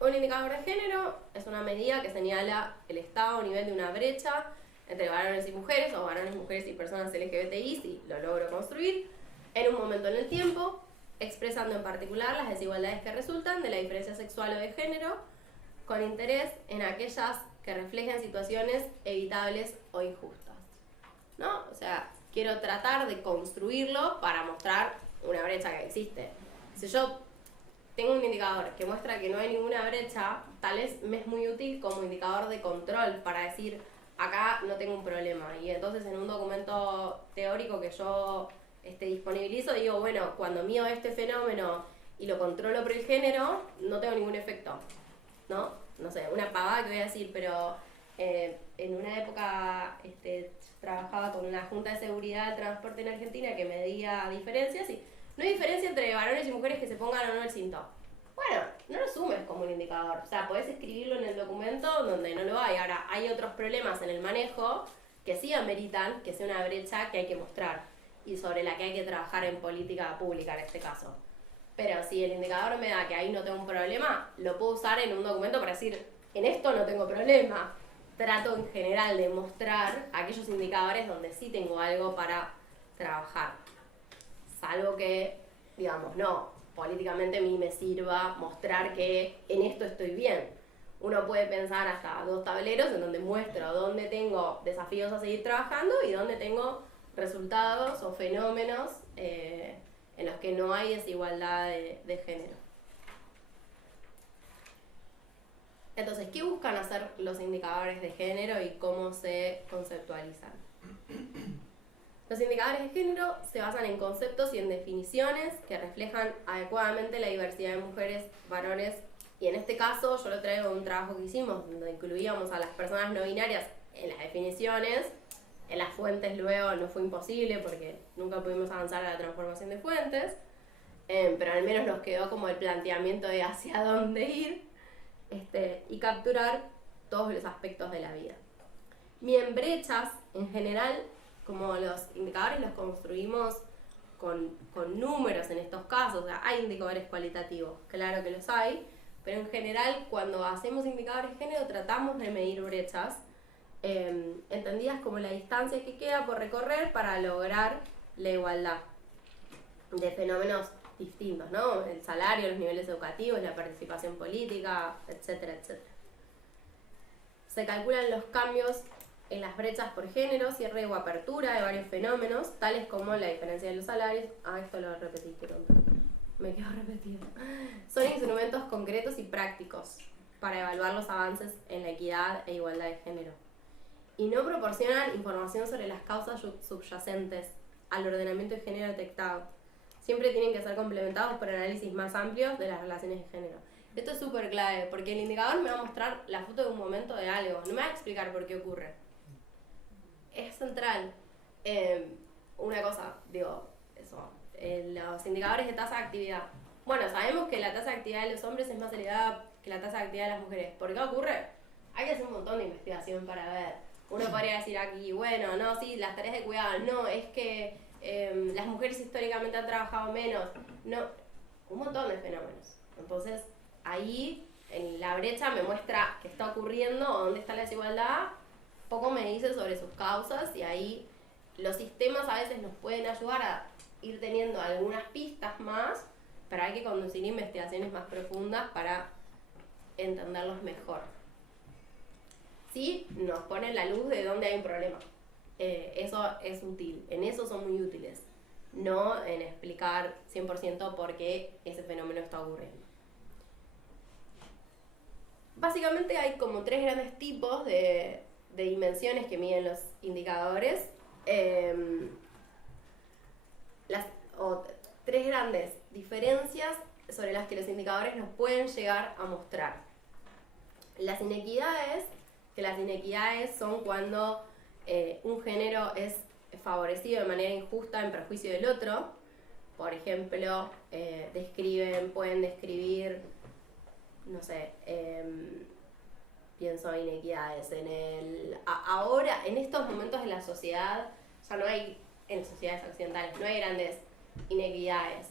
Un indicador de género es una medida que señala el estado o nivel de una brecha entre varones y mujeres, o varones, mujeres y personas LGBTI, si lo logro construir, en un momento en el tiempo, expresando en particular las desigualdades que resultan de la diferencia sexual o de género, con interés en aquellas que reflejen situaciones evitables o injustas, ¿no? O sea, quiero tratar de construirlo para mostrar una brecha que existe. Si yo tengo un indicador que muestra que no hay ninguna brecha, tal vez me es muy útil como indicador de control para decir, acá no tengo un problema. Y entonces en un documento teórico que yo disponibilizo, digo, bueno, cuando mío este fenómeno y lo controlo por el género, no tengo ningún efecto, ¿no? No sé, una pavada que voy a decir, pero en una época trabajaba con la Junta de Seguridad del Transporte en Argentina que medía diferencias y no hay diferencia entre varones y mujeres que se pongan o no el cinto. Bueno, no lo sumes como un indicador, o sea, podés escribirlo en el documento donde no lo hay. Ahora, hay otros problemas en el manejo que sí ameritan que sea una brecha que hay que mostrar y sobre la que hay que trabajar en política pública en este caso. Pero si el indicador me da que ahí no tengo un problema, lo puedo usar en un documento para decir, en esto no tengo problema. Trato en general de mostrar aquellos indicadores donde sí tengo algo para trabajar. Salvo que, digamos, no, políticamente a mí me sirva mostrar que en esto estoy bien. Uno puede pensar hasta 2 tableros en donde muestro dónde tengo desafíos a seguir trabajando y dónde tengo resultados o fenómenos en los que no hay desigualdad de género. Entonces, ¿qué buscan hacer los indicadores de género y cómo se conceptualizan? Los indicadores de género se basan en conceptos y en definiciones que reflejan adecuadamente la diversidad de mujeres, varones, y en este caso yo lo traigo de un trabajo que hicimos donde incluíamos a las personas no binarias en las definiciones. En las fuentes luego no fue imposible porque nunca pudimos avanzar a la transformación de fuentes, pero al menos nos quedó como el planteamiento de hacia dónde ir y capturar todos los aspectos de la vida. Bien, brechas en general, como los indicadores los construimos con números en estos casos, o sea, hay indicadores cualitativos, claro que los hay, pero en general cuando hacemos indicadores de género tratamos de medir brechas, entendidas como la distancia que queda por recorrer para lograr la igualdad de fenómenos distintos, ¿no? El salario, los niveles educativos, la participación política, etcétera, etcétera. Se calculan los cambios en las brechas por género, cierre o apertura de varios fenómenos, tales como la diferencia de los salarios. Esto lo repetí, perdón. Me quedo repetido. Son instrumentos concretos y prácticos para evaluar los avances en la equidad e igualdad de género. Y no proporcionan información sobre las causas subyacentes al ordenamiento de género detectado. Siempre tienen que ser complementados por análisis más amplios de las relaciones de género. Esto es súper clave, porque el indicador me va a mostrar la foto de un momento de algo, no me va a explicar por qué ocurre. Es central. Una cosa, los indicadores de tasa de actividad. Bueno, sabemos que la tasa de actividad de los hombres es más elevada que la tasa de actividad de las mujeres. ¿Por qué ocurre? Hay que hacer un montón de investigación para ver. Uno podría decir aquí, bueno, no, sí, las tareas de cuidado, no, es que las mujeres históricamente han trabajado menos, no, un montón de fenómenos. Entonces, ahí en la brecha me muestra qué está ocurriendo, dónde está la desigualdad, poco me dice sobre sus causas y ahí los sistemas a veces nos pueden ayudar a ir teniendo algunas pistas más, pero hay que conducir investigaciones más profundas para entenderlos mejor. Sí, nos ponen la luz de dónde hay un problema. Eso es útil, en eso son muy útiles, no en explicar 100% por qué ese fenómeno está ocurriendo. básicamente hay como 3 grandes tipos de dimensiones que miden los indicadores. O 3 grandes diferencias sobre las que los indicadores nos pueden llegar a mostrar. Las inequidades son cuando un género es favorecido de manera injusta en perjuicio del otro. Por ejemplo, pueden describir, no sé, pienso inequidades ahora, en estos momentos de la sociedad, ya no hay, en sociedades occidentales, no hay grandes inequidades,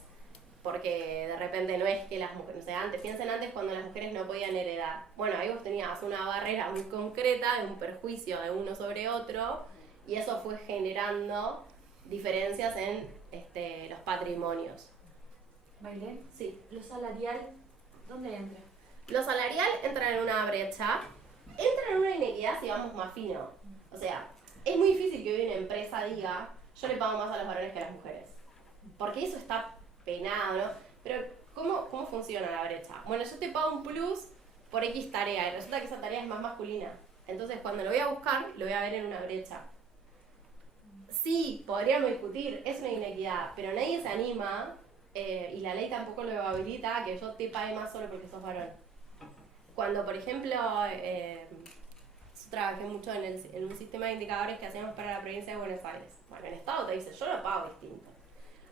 porque de repente no es que las mujeres, o sea, piensen antes cuando las mujeres no podían heredar. Bueno, ahí vos tenías una barrera muy concreta, un perjuicio de uno sobre otro, y eso fue generando diferencias en los patrimonios. Maylene, Sí. lo salarial, ¿dónde entra? Lo salarial entra en una brecha, entra en una inequidad si vamos más fino. O sea, es muy difícil que hoy una empresa diga, yo le pago más a los varones que a las mujeres. Porque eso está penado, ¿no? Pero, ¿cómo funciona la brecha? Bueno, yo te pago un plus por X tarea y resulta que esa tarea es más masculina. Entonces, cuando lo voy a buscar, lo voy a ver en una brecha. Sí, podríamos discutir, es una inequidad, pero nadie se anima, y la ley tampoco lo habilita, a que yo te pague más solo porque sos varón. Cuando, por ejemplo, yo trabajé mucho en un sistema de indicadores que hacíamos para la provincia de Buenos Aires. Bueno, el Estado te dice, yo lo pago distinto.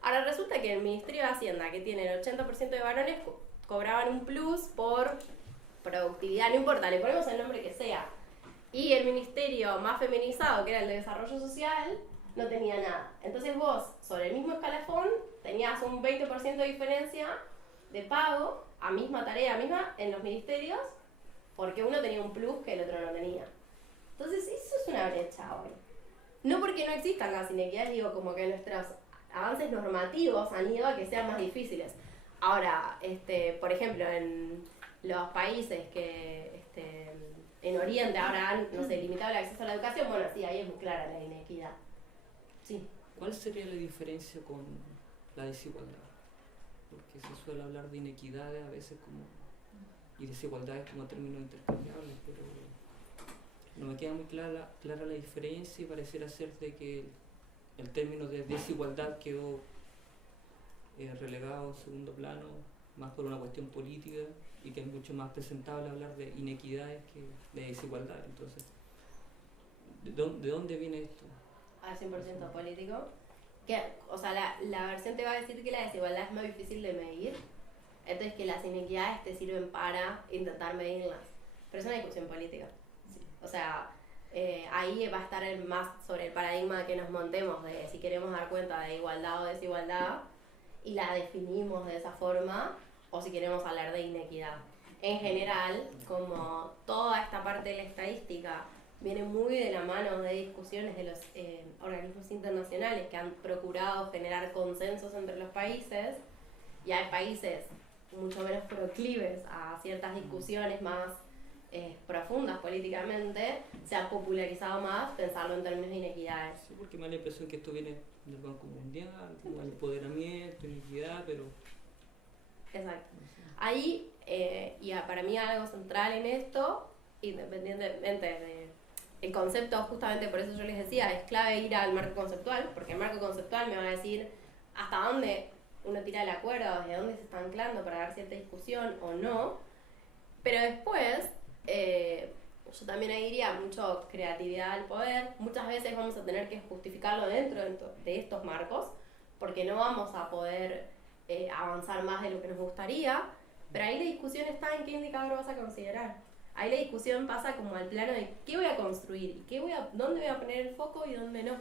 Ahora resulta que el Ministerio de Hacienda, que tiene el 80% de varones, cobraban un plus por productividad, no importa, le ponemos el nombre que sea. Y el ministerio más feminizado, que era el de Desarrollo Social, no tenía nada. Entonces vos, sobre el mismo escalafón, tenías un 20% de diferencia de pago a misma tarea misma en los ministerios, porque uno tenía un plus que el otro no tenía. Entonces eso es una brecha hoy. No porque no existan las inequidades, digo, como que nuestros avances normativos han ido a que sean más difíciles. Ahora, por ejemplo, en los países que en Oriente ahora han, no sé, limitado el acceso a la educación, bueno, sí, ahí es muy clara la inequidad. Sí. ¿Cuál sería la diferencia con la desigualdad? Porque se suele hablar de inequidades a veces como, y desigualdades como términos intercambiables, pero no me queda muy clara la diferencia y pareciera ser de que el término de desigualdad quedó relegado a segundo plano, más por una cuestión política, y que es mucho más presentable hablar de inequidades que de desigualdad. Entonces, ¿de dónde viene esto? Al 100% político. O sea, la versión te va a decir que la desigualdad es más difícil de medir, entonces que las inequidades te sirven para intentar medirlas. Pero es una discusión política. Sí. O sea, ahí va a estar más sobre el paradigma que nos montemos de si queremos dar cuenta de igualdad o desigualdad y la definimos de esa forma, o si queremos hablar de inequidad. En general, como toda esta parte de la estadística viene muy de la mano de discusiones de los organismos internacionales que han procurado generar consensos entre los países, y hay países mucho menos proclives a ciertas discusiones más profundas políticamente, se ha popularizado más pensarlo en términos de inequidades. Sí, porque me da la impresión que esto viene del Banco Mundial, como empoderamiento, inequidad, pero... Exacto. Ahí, y para mí algo central en esto, independientemente del concepto, justamente por eso yo les decía, es clave ir al marco conceptual, porque el marco conceptual me va a decir hasta dónde uno tira el acuerdo, desde dónde se está anclando para dar cierta discusión o no. Pero después, yo también ahí diría mucho creatividad al poder. Muchas veces vamos a tener que justificarlo dentro de estos marcos, porque no vamos a poder avanzar más de lo que nos gustaría, pero ahí la discusión está en qué indicador vas a considerar. Ahí la discusión pasa como al plano de qué voy a construir, y dónde voy a poner el foco y dónde no.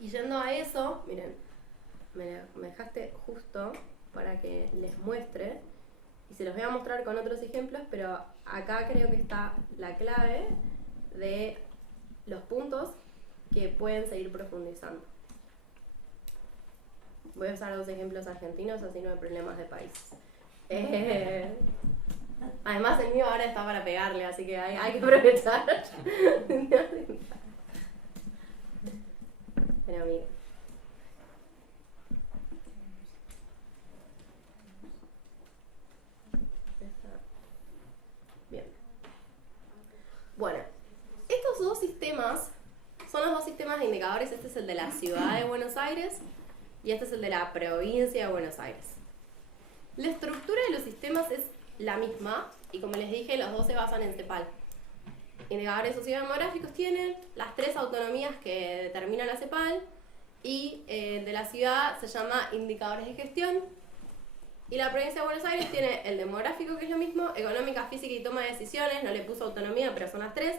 Y yendo a eso, miren, me dejaste justo para que les muestre, y se los voy a mostrar con otros ejemplos, pero acá creo que está la clave de los puntos que pueden seguir profundizando. Voy a usar 2 ejemplos argentinos, así no hay problemas de país. Además el mío ahora está para pegarle, así que hay que aprovechar. Pero miren. Bien. Aires y este es el de la provincia de Buenos Aires. La estructura de los sistemas es la misma y como les dije, los dos se basan en CEPAL. Indicadores sociodemográficos tienen las 3 autonomías que determina la CEPAL y de la ciudad se llama indicadores de gestión y la provincia de Buenos Aires tiene el demográfico, que es lo mismo, económica, física y toma de decisiones, no le puso autonomía pero son las 3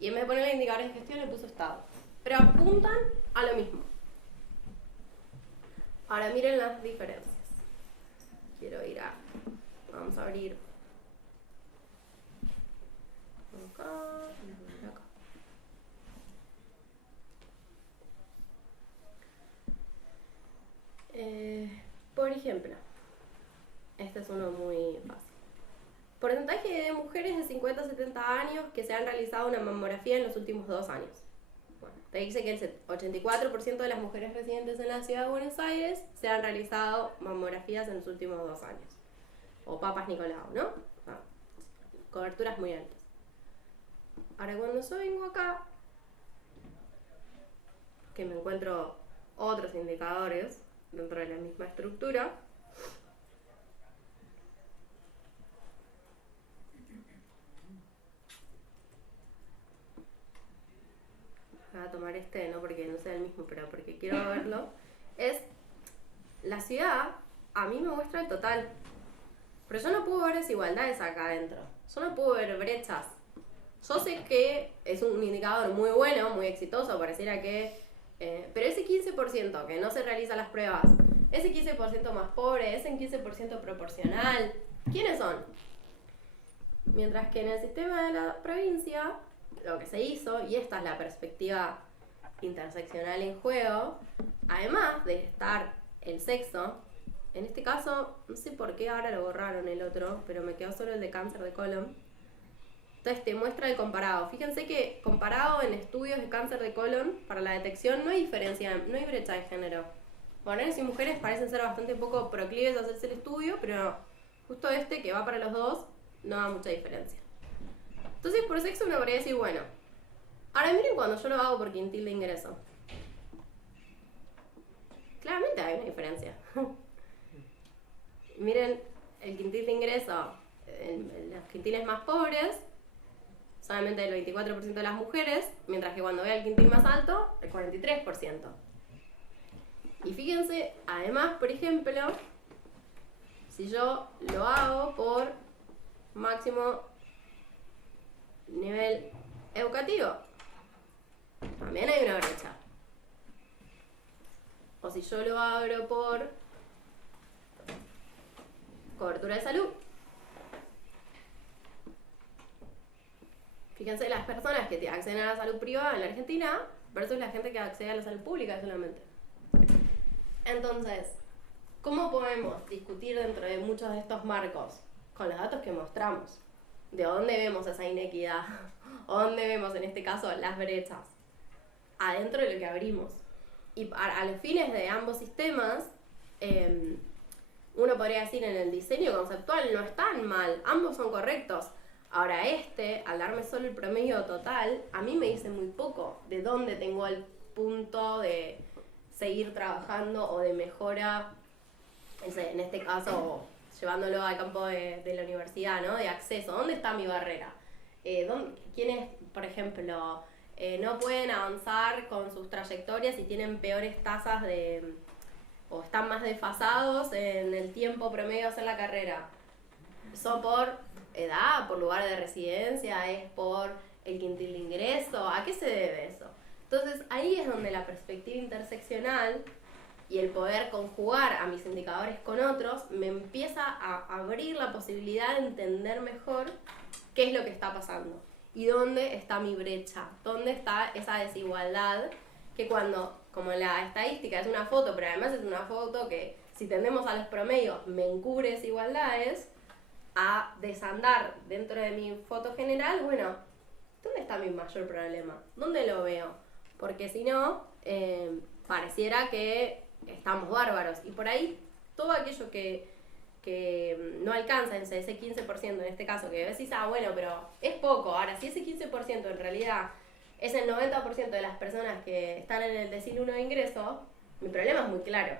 y en vez de ponerle indicadores de gestión le puso estado, pero apuntan a lo mismo. Ahora miren las diferencias. Vamos a abrir acá. Por ejemplo, este es uno muy fácil. Porcentaje de mujeres de 50 a 70 años que se han realizado una mamografía en los últimos 2 años. Bueno, te dice que el 84% de las mujeres residentes en la ciudad de Buenos Aires se han realizado mamografías en los últimos 2 años. O papas Nicolau, ¿no? Coberturas muy altas. Ahora cuando yo vengo acá, que me encuentro otros indicadores dentro de la misma estructura, voy a tomar este, no porque no sea el mismo, pero porque quiero verlo, es la ciudad, a mí me muestra el total, pero yo no puedo ver desigualdades acá adentro, yo no puedo ver brechas. Yo sé que es un indicador muy bueno, muy exitoso, pareciera que... pero ese 15% que no se realiza las pruebas, ese 15% más pobre, ese 15% proporcional, ¿quiénes son? Mientras que en el sistema de la provincia, lo que se hizo, y esta es la perspectiva interseccional en juego, además de estar el sexo, en este caso, no sé por qué ahora lo borraron el otro, pero me quedó solo el de cáncer de colon. Entonces te muestra el comparado. Fíjense que comparado en estudios de cáncer de colon, para la detección no hay diferencia, no hay brecha de género. Varones y mujeres parecen ser bastante poco proclives a hacerse el estudio, pero justo este que va para los dos no da mucha diferencia. Entonces por sexo uno podría decir, bueno, ahora miren cuando yo lo hago por quintil de ingreso. Claramente hay una diferencia. Miren el quintil de ingreso, los quintiles más pobres, solamente el 24% de las mujeres, mientras que cuando vea el quintil más alto, el 43%. Y fíjense, además, por ejemplo, si yo lo hago por máximo nivel educativo, también hay una brecha. O si yo lo abro por cobertura de salud, fíjense las personas que acceden a la salud privada en la Argentina versus la gente que accede a la salud pública solamente. Entonces, ¿cómo podemos discutir dentro de muchos de estos marcos? Con los datos que mostramos. ¿De dónde vemos esa inequidad? ¿O dónde vemos en este caso las brechas? Adentro de lo que abrimos. Y a los fines de ambos sistemas, uno podría decir en el diseño conceptual no están mal, ambos son correctos. Ahora al darme solo el promedio total, a mí me dice muy poco de dónde tengo el punto de seguir trabajando o de mejora, en este caso llevándolo al campo de la universidad, ¿no? De acceso, ¿dónde está mi barrera? ¿Quiénes, por ejemplo, no pueden avanzar con sus trayectorias y tienen peores tasas o están más desfasados en el tiempo promedio de hacer la carrera? ¿Son por edad, por lugar de residencia, es por el quintil de ingreso? ¿A qué se debe eso? Entonces ahí es donde la perspectiva interseccional y el poder conjugar a mis indicadores con otros me empieza a abrir la posibilidad de entender mejor qué es lo que está pasando y dónde está mi brecha, dónde está esa desigualdad que cuando, como la estadística es una foto, pero además es una foto que si tendemos a los promedios me encubre desigualdades, a desandar dentro de mi foto general, bueno, ¿dónde está mi mayor problema? ¿Dónde lo veo? Porque si no, pareciera que estamos bárbaros. Y por ahí, todo aquello que no alcanza ese 15% en este caso, que decís, bueno, pero es poco. Ahora, si ese 15% en realidad es el 90% de las personas que están en el decil 1 de ingreso, mi problema es muy claro.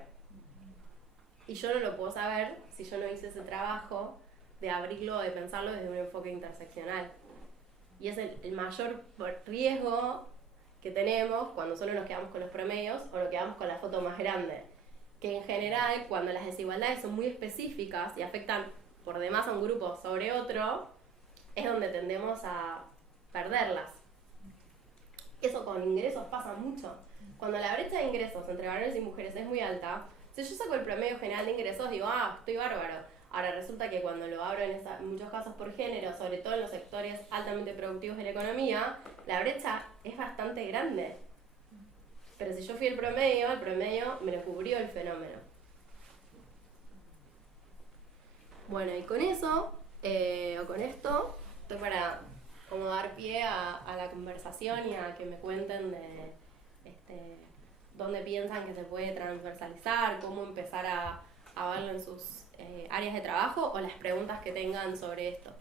Y yo no lo puedo saber si yo no hice ese trabajo de abrirlo, de pensarlo desde un enfoque interseccional. Y es el mayor riesgo que tenemos cuando solo nos quedamos con los promedios o nos quedamos con la foto más grande. Que en general, cuando las desigualdades son muy específicas y afectan por demás a un grupo sobre otro, es donde tendemos a perderlas. Eso con ingresos pasa mucho. Cuando la brecha de ingresos entre varones y mujeres es muy alta, si yo saco el promedio general de ingresos, digo, estoy bárbaro. Ahora resulta que cuando lo abro en muchos casos por género, sobre todo en los sectores altamente productivos de la economía, la brecha es bastante grande. Pero si yo fui el promedio me lo cubrió el fenómeno. Bueno, y con eso, o con esto, estoy para como dar pie a la conversación y a que me cuenten de dónde piensan que se puede transversalizar, cómo empezar a verlo en sus áreas de trabajo o las preguntas que tengan sobre esto.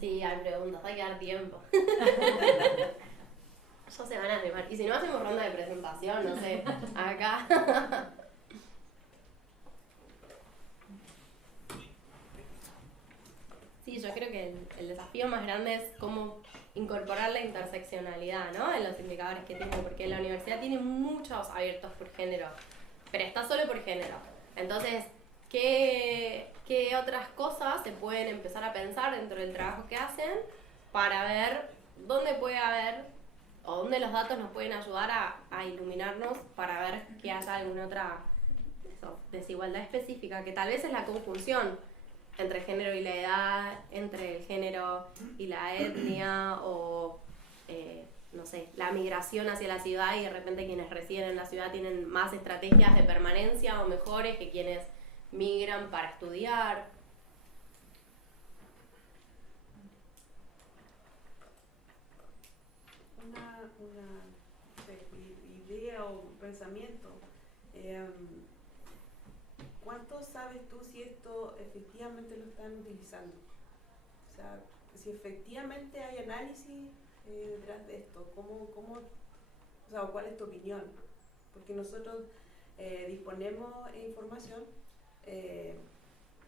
Sí, hay preguntas, hay que dar tiempo. Ya se van a animar. Y si no hacemos ronda de presentación, no sé, acá. Sí, yo creo que el desafío más grande es cómo incorporar la interseccionalidad, ¿no? En los indicadores que tengo, porque la universidad tiene muchos abiertos por género, pero está solo por género. Entonces, ¿qué otras cosas se pueden empezar a pensar dentro del trabajo que hacen para ver dónde puede haber o dónde los datos nos pueden ayudar a iluminarnos para ver que haya alguna otra desigualdad específica, que tal vez es la conjunción entre el género y la edad, entre el género y la etnia, o no sé, la migración hacia la ciudad, y de repente quienes residen en la ciudad tienen más estrategias de permanencia o mejores que quienes migran para estudiar. Una idea o pensamiento. ¿Cuánto sabes tú si esto efectivamente lo están utilizando? O sea, si efectivamente hay análisis detrás de esto, o sea, ¿cuál es tu opinión? Porque nosotros disponemos información,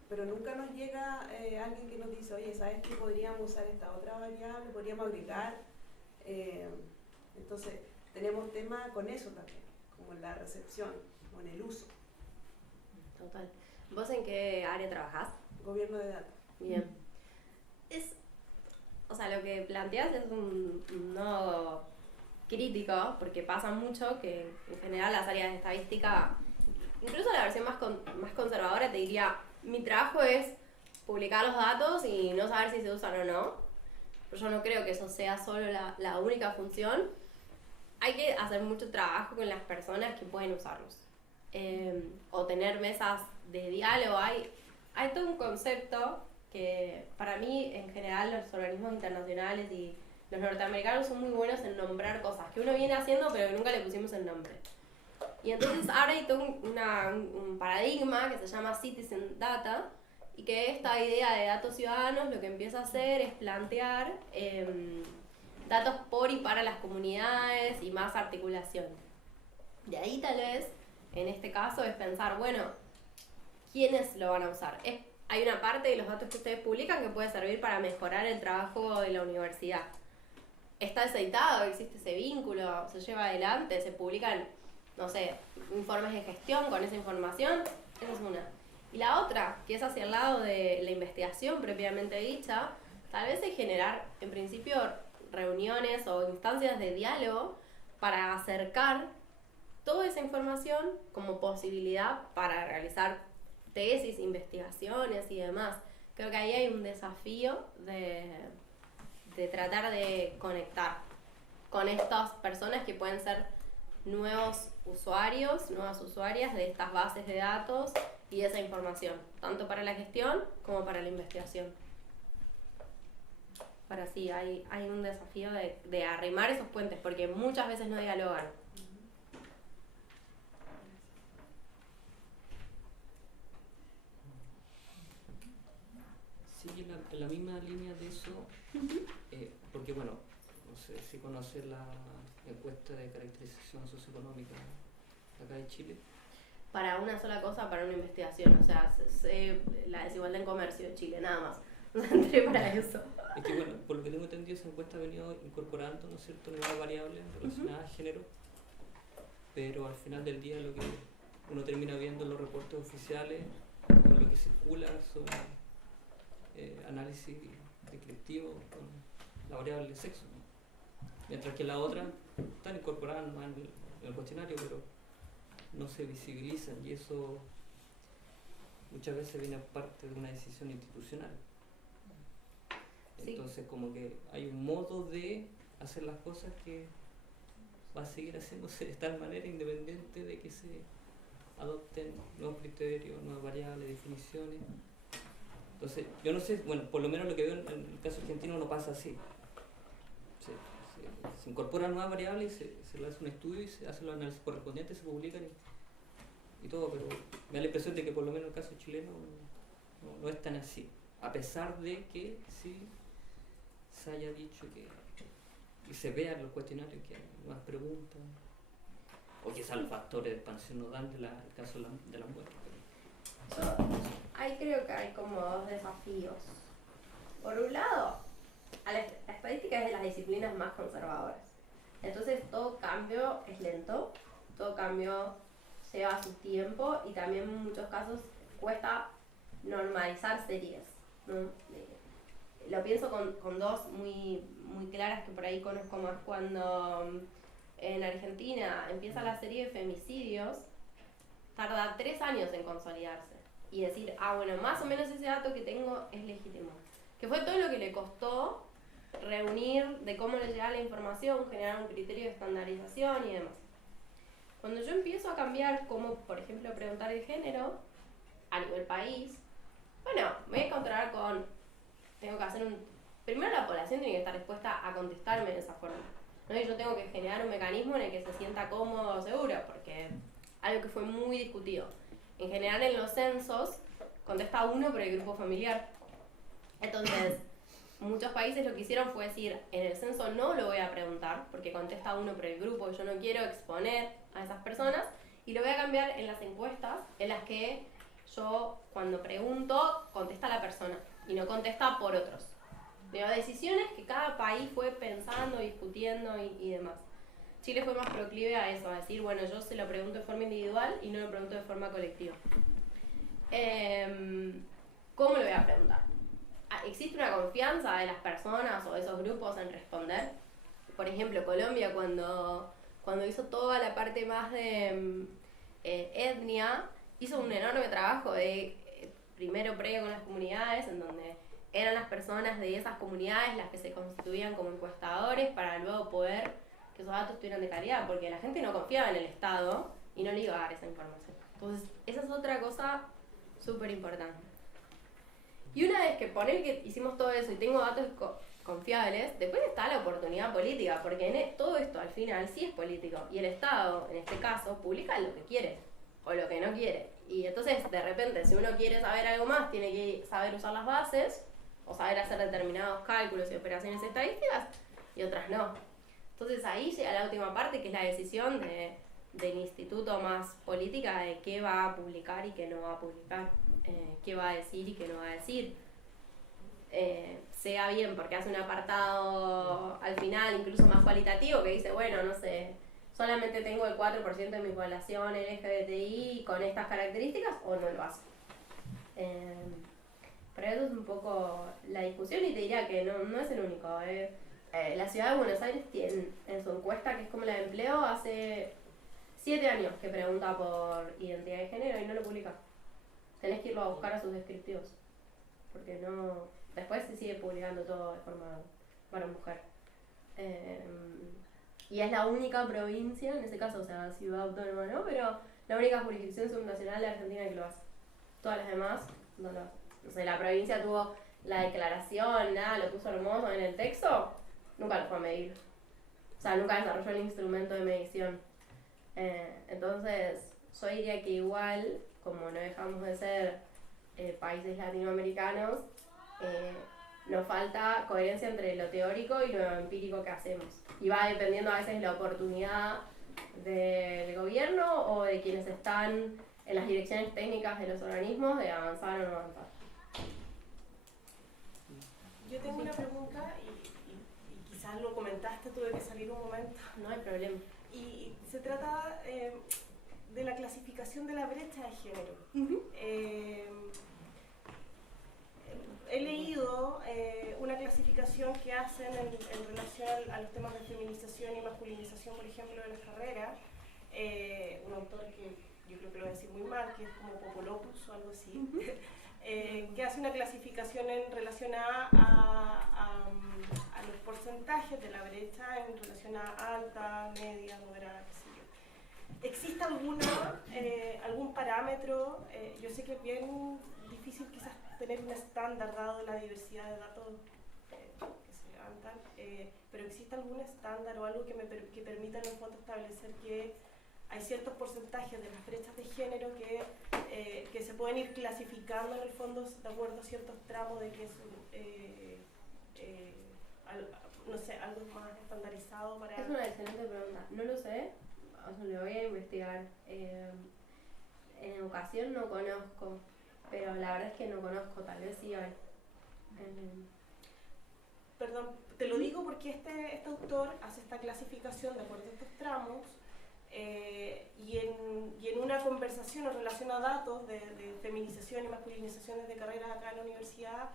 pero nunca nos llega alguien que nos dice, oye, ¿sabes que podríamos usar esta otra variable? Podríamos agregar. Entonces, tenemos tema con eso también, como en la recepción o en el uso. Total. ¿Vos en qué área trabajás? Gobierno de datos. Bien. O sea, lo que planteas es un nodo crítico, porque pasa mucho que en general las áreas de estadística, incluso la versión más conservadora te diría, mi trabajo es publicar los datos y no saber si se usan o no. Pero yo no creo que eso sea solo la única función. Hay que hacer mucho trabajo con las personas que pueden usarlos. O tener mesas de diálogo. Hay todo un concepto que para mí, en general, los organismos internacionales y los norteamericanos son muy buenos en nombrar cosas que uno viene haciendo pero que nunca le pusimos el nombre. Y entonces ahora hay todo un paradigma que se llama Citizen Data, y que esta idea de datos ciudadanos lo que empieza a hacer es plantear datos por y para las comunidades y más articulación. De ahí tal vez, en este caso, es pensar, bueno, ¿quiénes lo van a usar? Hay una parte de los datos que ustedes publican que puede servir para mejorar el trabajo de la universidad. Está aceitado, existe ese vínculo, se lleva adelante, se publican, no sé, informes de gestión con esa información. Esa es una. Y la otra, que es hacia el lado de la investigación propiamente dicha, tal vez es generar, en principio, reuniones o instancias de diálogo para acercar toda esa información como posibilidad para realizar tesis, investigaciones y demás. Creo que ahí hay un desafío de tratar de conectar con estas personas que pueden ser nuevos usuarios, nuevas usuarias de estas bases de datos y de esa información, tanto para la gestión como para la investigación. Pero sí, hay un desafío de arrimar esos puentes, porque muchas veces no dialogan. Sí, en la misma línea de eso, porque bueno, no sé si conoces la encuesta de caracterización socioeconómica acá de Chile. Para una sola cosa, para una investigación, o sea, sé la desigualdad en comercio de Chile, nada más. No entré para eso. Es que bueno, por lo que tengo entendido, esa encuesta ha venido incorporando, ¿no es cierto?, nuevas variables relacionadas a género, pero al final del día lo que uno termina viendo en los reportes oficiales, o lo que circula, son análisis descriptivos con la variable de sexo, ¿no? Mientras que la otra están incorporadas más en el cuestionario, pero no se visibilizan, y eso muchas veces viene parte de una decisión institucional. Sí. Entonces como que hay un modo de hacer las cosas que va a seguir haciéndose de tal manera, independiente de que se adopten nuevos criterios, nuevas variables, definiciones. Entonces, yo no sé, bueno, por lo menos lo que veo en el caso argentino no pasa así. Se incorporan nuevas variables, se le hace un estudio y se hacen los análisis correspondientes, se publican y todo, pero me da la impresión de que por lo menos en el caso chileno no es tan así, a pesar de que sí se haya dicho que y se vea en los cuestionarios que hay nuevas preguntas, o quizás los factores de expansión no dan el caso de la muerte. Ahí creo que hay como dos desafíos. Por un lado, la estadística es de las disciplinas más conservadoras. Entonces todo cambio es lento, todo cambio lleva su tiempo y también en muchos casos cuesta normalizar series, ¿no? Lo pienso con dos muy claras que por ahí conozco más. Cuando en Argentina empieza la serie de femicidios, tarda 3 años en consolidarse y decir, bueno, más o menos ese dato que tengo es legítimo. Que fue todo lo que le costó reunir de cómo le llegaba la información, generar un criterio de estandarización y demás. Cuando yo empiezo a cambiar cómo, por ejemplo, preguntar el género a nivel país, bueno, me voy a encontrar con, tengo que hacer primero la población tiene que estar dispuesta a contestarme de esa forma, ¿no? Y yo tengo que generar un mecanismo en el que se sienta cómodo o seguro, porque algo que fue muy discutido. En general en los censos contesta uno por el grupo familiar. Entonces, muchos países lo que hicieron fue decir, en el censo no lo voy a preguntar, porque contesta uno por el grupo, y yo no quiero exponer a esas personas, y lo voy a cambiar en las encuestas, en las que yo, cuando pregunto, contesta la persona, y no contesta por otros. Digo, decisiones que cada país fue pensando, discutiendo y demás. Chile fue más proclive a eso, a decir, bueno, yo se lo pregunto de forma individual y no lo pregunto de forma colectiva. ¿Cómo lo voy a preguntar? ¿Existe una confianza de las personas o de esos grupos en responder? Por ejemplo, Colombia cuando hizo toda la parte más de etnia, hizo un enorme trabajo de primero previo con las comunidades, en donde eran las personas de esas comunidades las que se constituían como encuestadores para luego poder que esos datos estuvieran de calidad, porque la gente no confiaba en el Estado y no le iba a dar esa información. Entonces, esa es otra cosa súper importante. Y una vez que poner que hicimos todo eso y tengo datos confiables, después está la oportunidad política, porque todo esto al final sí es político, y el Estado, en este caso, publica lo que quiere o lo que no quiere. Y entonces, de repente, si uno quiere saber algo más, tiene que saber usar las bases o saber hacer determinados cálculos y operaciones estadísticas, y otras no. Entonces ahí llega la última parte, que es la decisión del instituto más política de qué va a publicar y qué no va a publicar, qué va a decir y qué no va a decir. Sea bien porque hace un apartado al final incluso más cualitativo que dice, bueno, no sé, solamente tengo el 4% de mi población LGBTI con estas características, o no lo hace. Pero eso es un poco la discusión, y te diría que no es el único. La ciudad de Buenos Aires tiene en su encuesta, que es como la de empleo, hace 7 años que pregunta por identidad de género y no lo publica. Tenés que irlo a buscar a sus descriptivos, porque no, después se sigue publicando todo de forma varón-mujer. Y es la única provincia, en ese caso, o sea, ciudad autónoma no, pero la única jurisdicción subnacional de Argentina que lo hace. Todas las demás no lo hacen. O sea, la provincia tuvo la declaración, nada, lo puso hermoso en el texto, nunca lo fue a medir. O sea, nunca desarrolló el instrumento de medición. Entonces, yo diría que igual, como no dejamos de ser países latinoamericanos, nos falta coherencia entre lo teórico y lo empírico que hacemos. Y va dependiendo a veces de la oportunidad del gobierno o de quienes están en las direcciones técnicas de los organismos de avanzar o no avanzar. Yo tengo una pregunta y quizás lo comentaste, tuve que salir un momento. No hay problema. Y se trata de la clasificación de la brecha de género. He leído una clasificación que hacen en relación a los temas de feminización y masculinización, por ejemplo, de las carreras. Un autor que yo creo que lo voy a decir muy mal, que es como Popolopus o algo así, que hace una clasificación en relación a los porcentajes de la brecha en relación a alta, media, moderada, qué sé yo. ¿Existe algún parámetro? Yo sé que es bien difícil quizás tener un estándar dado la diversidad de datos que se levantan, pero ¿existe algún estándar o algo que permita en el fondo establecer que hay ciertos porcentajes de las brechas de género que se pueden ir clasificando en el fondo de acuerdo a ciertos tramos de que es no sé, algo más estandarizado para... Es una excelente pregunta. No lo sé, o sea, lo voy a investigar. En educación no conozco, pero la verdad es que no conozco, tal vez sí hay. Perdón, te lo digo porque este autor hace esta clasificación de acuerdo a estos tramos y en una conversación en relación a datos de feminización y masculinizaciones de carreras acá en la universidad,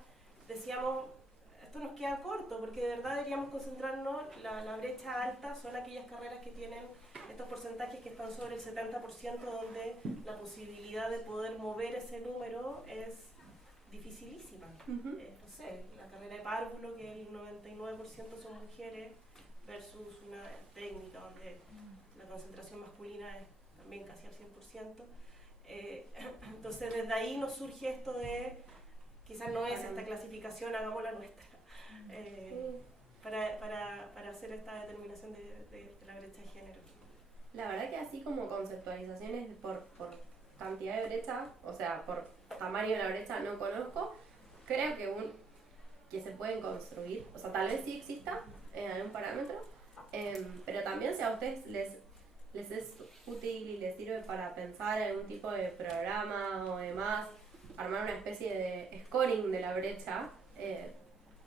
decíamos, esto nos queda corto porque de verdad deberíamos concentrarnos, la brecha alta son aquellas carreras que tienen estos porcentajes que están sobre el 70%, donde la posibilidad de poder mover ese número es dificilísima. No sé, la carrera de párvulo, que el 99% son mujeres, versus una técnica donde la concentración masculina es también casi al 100%. Entonces desde ahí nos surge esto de, quizás no es esta clasificación, hagamos la nuestra, para hacer esta determinación de la brecha de género. La verdad que así como conceptualizaciones por cantidad de brecha, o sea, por tamaño de la brecha no conozco. Creo que se pueden construir, o sea, tal vez sí exista algún parámetro, pero también si a ustedes les es útil y les sirve para pensar algún tipo de programa o demás, armar una especie de scoring de la brecha,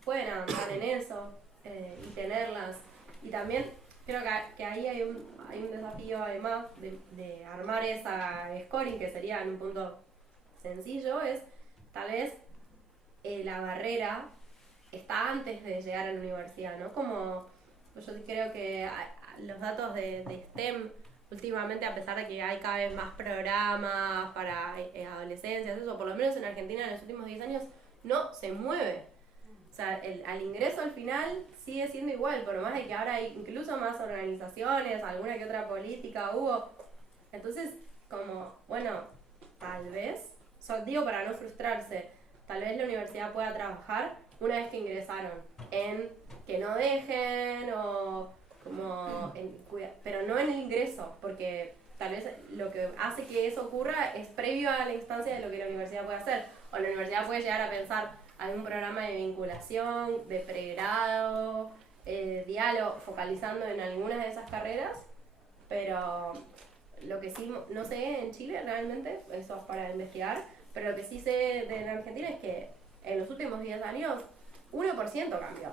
pueden avanzar en eso y tenerlas. Y también creo que ahí hay un desafío además de armar esa scoring, que sería en un punto sencillo, es tal vez la barrera está antes de llegar a la universidad, ¿no? Como yo creo que los datos de STEM últimamente, a pesar de que hay cada vez más programas para adolescencias, eso, por lo menos en Argentina en los últimos 10 años, no se mueve. O sea, al ingreso al final sigue siendo igual, por más de que ahora hay incluso más organizaciones, alguna que otra política hubo. Entonces, como, bueno, tal vez, digo para no frustrarse, tal vez la universidad pueda trabajar una vez que ingresaron en que no dejen o como pero no en el ingreso, porque tal vez lo que hace que eso ocurra es previo a la instancia de lo que la universidad puede hacer, o la universidad puede llegar a pensar algún programa de vinculación, de pregrado, diálogo, focalizando en algunas de esas carreras, pero lo que sí, no sé en Chile realmente, eso es para investigar, pero lo que sí sé de Argentina es que en los últimos 10 años 1% cambió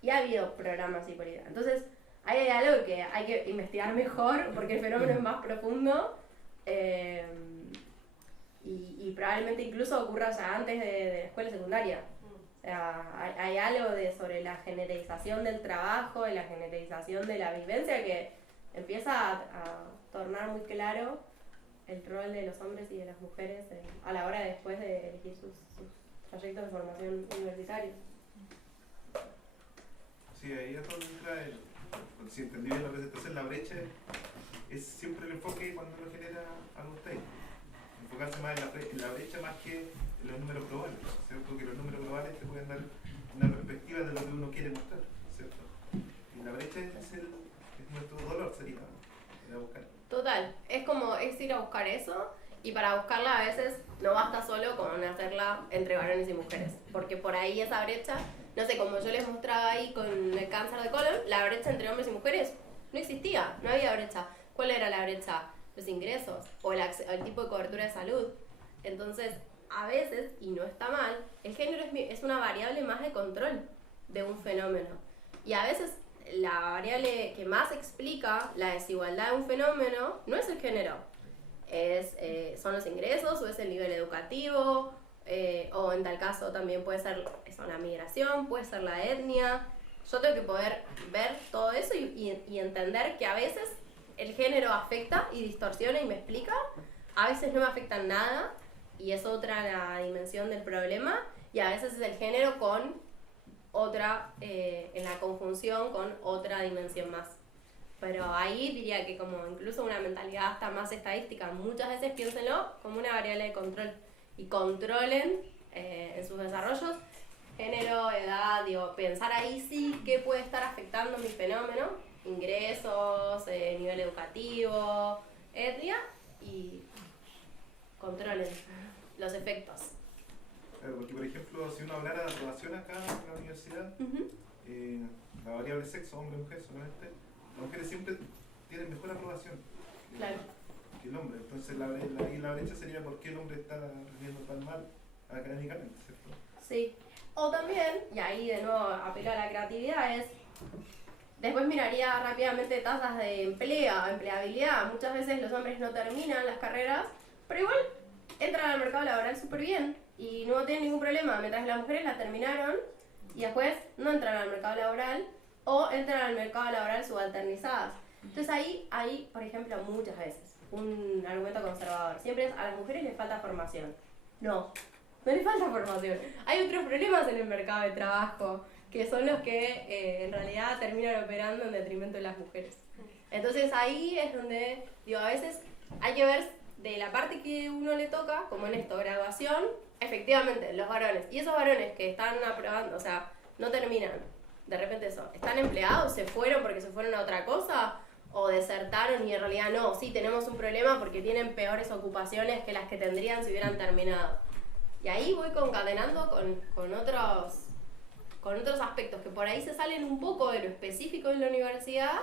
y ha habido programas y políticas. Entonces ahí hay algo que hay que investigar mejor porque el fenómeno es más profundo y probablemente incluso ocurra ya antes de la escuela secundaria. O sea, hay algo sobre la generalización del trabajo y la generalización de la vivencia que empieza a tornar muy claro el rol de los hombres y de las mujeres a la hora después de elegir sus proyectos de formación universitarios. Sí, ahí es donde entra si entendí bien la presentación, la brecha es siempre el enfoque cuando uno genera algo técnico. enfocarse más en la brecha más que en los números globales, ¿cierto? Que los números globales te pueden dar una perspectiva de lo que uno quiere mostrar, ¿cierto? Y la brecha es nuestro dolor, sería ir a buscar. Total, es ir a buscar eso, y para buscarla a veces no basta solo con hacerla entre varones y mujeres, porque por ahí esa brecha, no sé, como yo les mostraba ahí con el cáncer de colon, la brecha entre hombres y mujeres no existía, no había brecha. ¿Cuál era la brecha? Los ingresos o el tipo de cobertura de salud. Entonces, a veces, y no está mal, el género es una variable más de control de un fenómeno. Y a veces la variable que más explica la desigualdad de un fenómeno no es el género, son los ingresos o es el nivel educativo, o en tal caso también puede ser la migración, puede ser la etnia. Yo tengo que poder ver todo eso y entender que a veces el género afecta y distorsiona y me explica, a veces no me afecta en nada y es otra la dimensión del problema, y a veces es el género con otra, en la conjunción con otra dimensión más. Pero ahí diría que como incluso una mentalidad hasta más estadística, muchas veces piénsenlo como una variable de control y controlen en sus desarrollos género, edad, digo, pensar ahí sí qué puede estar afectando mi fenómeno, ingresos, nivel educativo, etnia, y controlen los efectos. Claro, porque por ejemplo, si uno hablara de aprobación acá en la universidad, la variable sexo, hombre, mujer solamente, las mujeres siempre tienen mejor aprobación que el hombre. Entonces la brecha sería por qué el hombre está rindiendo tan mal académicamente, ¿cierto? Sí. O también, y ahí de nuevo apelo a la creatividad, después miraría rápidamente tasas de empleabilidad. Muchas veces los hombres no terminan las carreras, pero igual entran al mercado laboral súper bien y no tienen ningún problema, mientras las mujeres la terminaron y después no entran al mercado laboral o entran al mercado laboral subalternizadas. Entonces ahí, por ejemplo, muchas veces, un argumento conservador, siempre es a las mujeres les falta formación. No les falta formación. Hay otros problemas en el mercado de trabajo que son los que en realidad terminan operando en detrimento de las mujeres. Entonces ahí es donde, digo, a veces hay que ver de la parte que uno le toca, como en esto, graduación, efectivamente, los varones. Y esos varones que están aprobando, o sea, no terminan, de repente eso, ¿están empleados? ¿Se fueron porque se fueron a otra cosa? ¿O desertaron y en realidad no? Sí, tenemos un problema porque tienen peores ocupaciones que las que tendrían si hubieran terminado. Y ahí voy concadenando con otros aspectos que por ahí se salen un poco de lo específico en la universidad,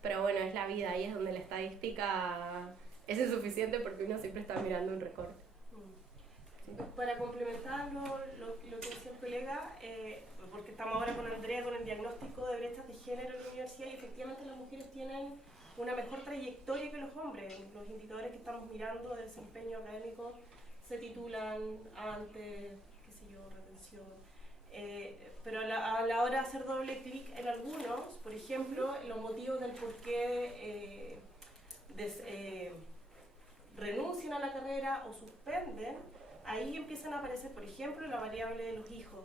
pero bueno, es la vida, ahí es donde la estadística es insuficiente porque uno siempre está mirando un recorte. Para complementar lo que decía el colega, porque estamos ahora con Andrea con el diagnóstico de brechas de género en la universidad, y efectivamente las mujeres tienen una mejor trayectoria que los hombres. Los indicadores que estamos mirando de desempeño académico se titulan antes, qué sé yo, retención. Pero a la hora de hacer doble clic en algunos, por ejemplo, los motivos del por qué renuncian a la carrera o suspenden, ahí empiezan a aparecer, por ejemplo, la variable de los hijos.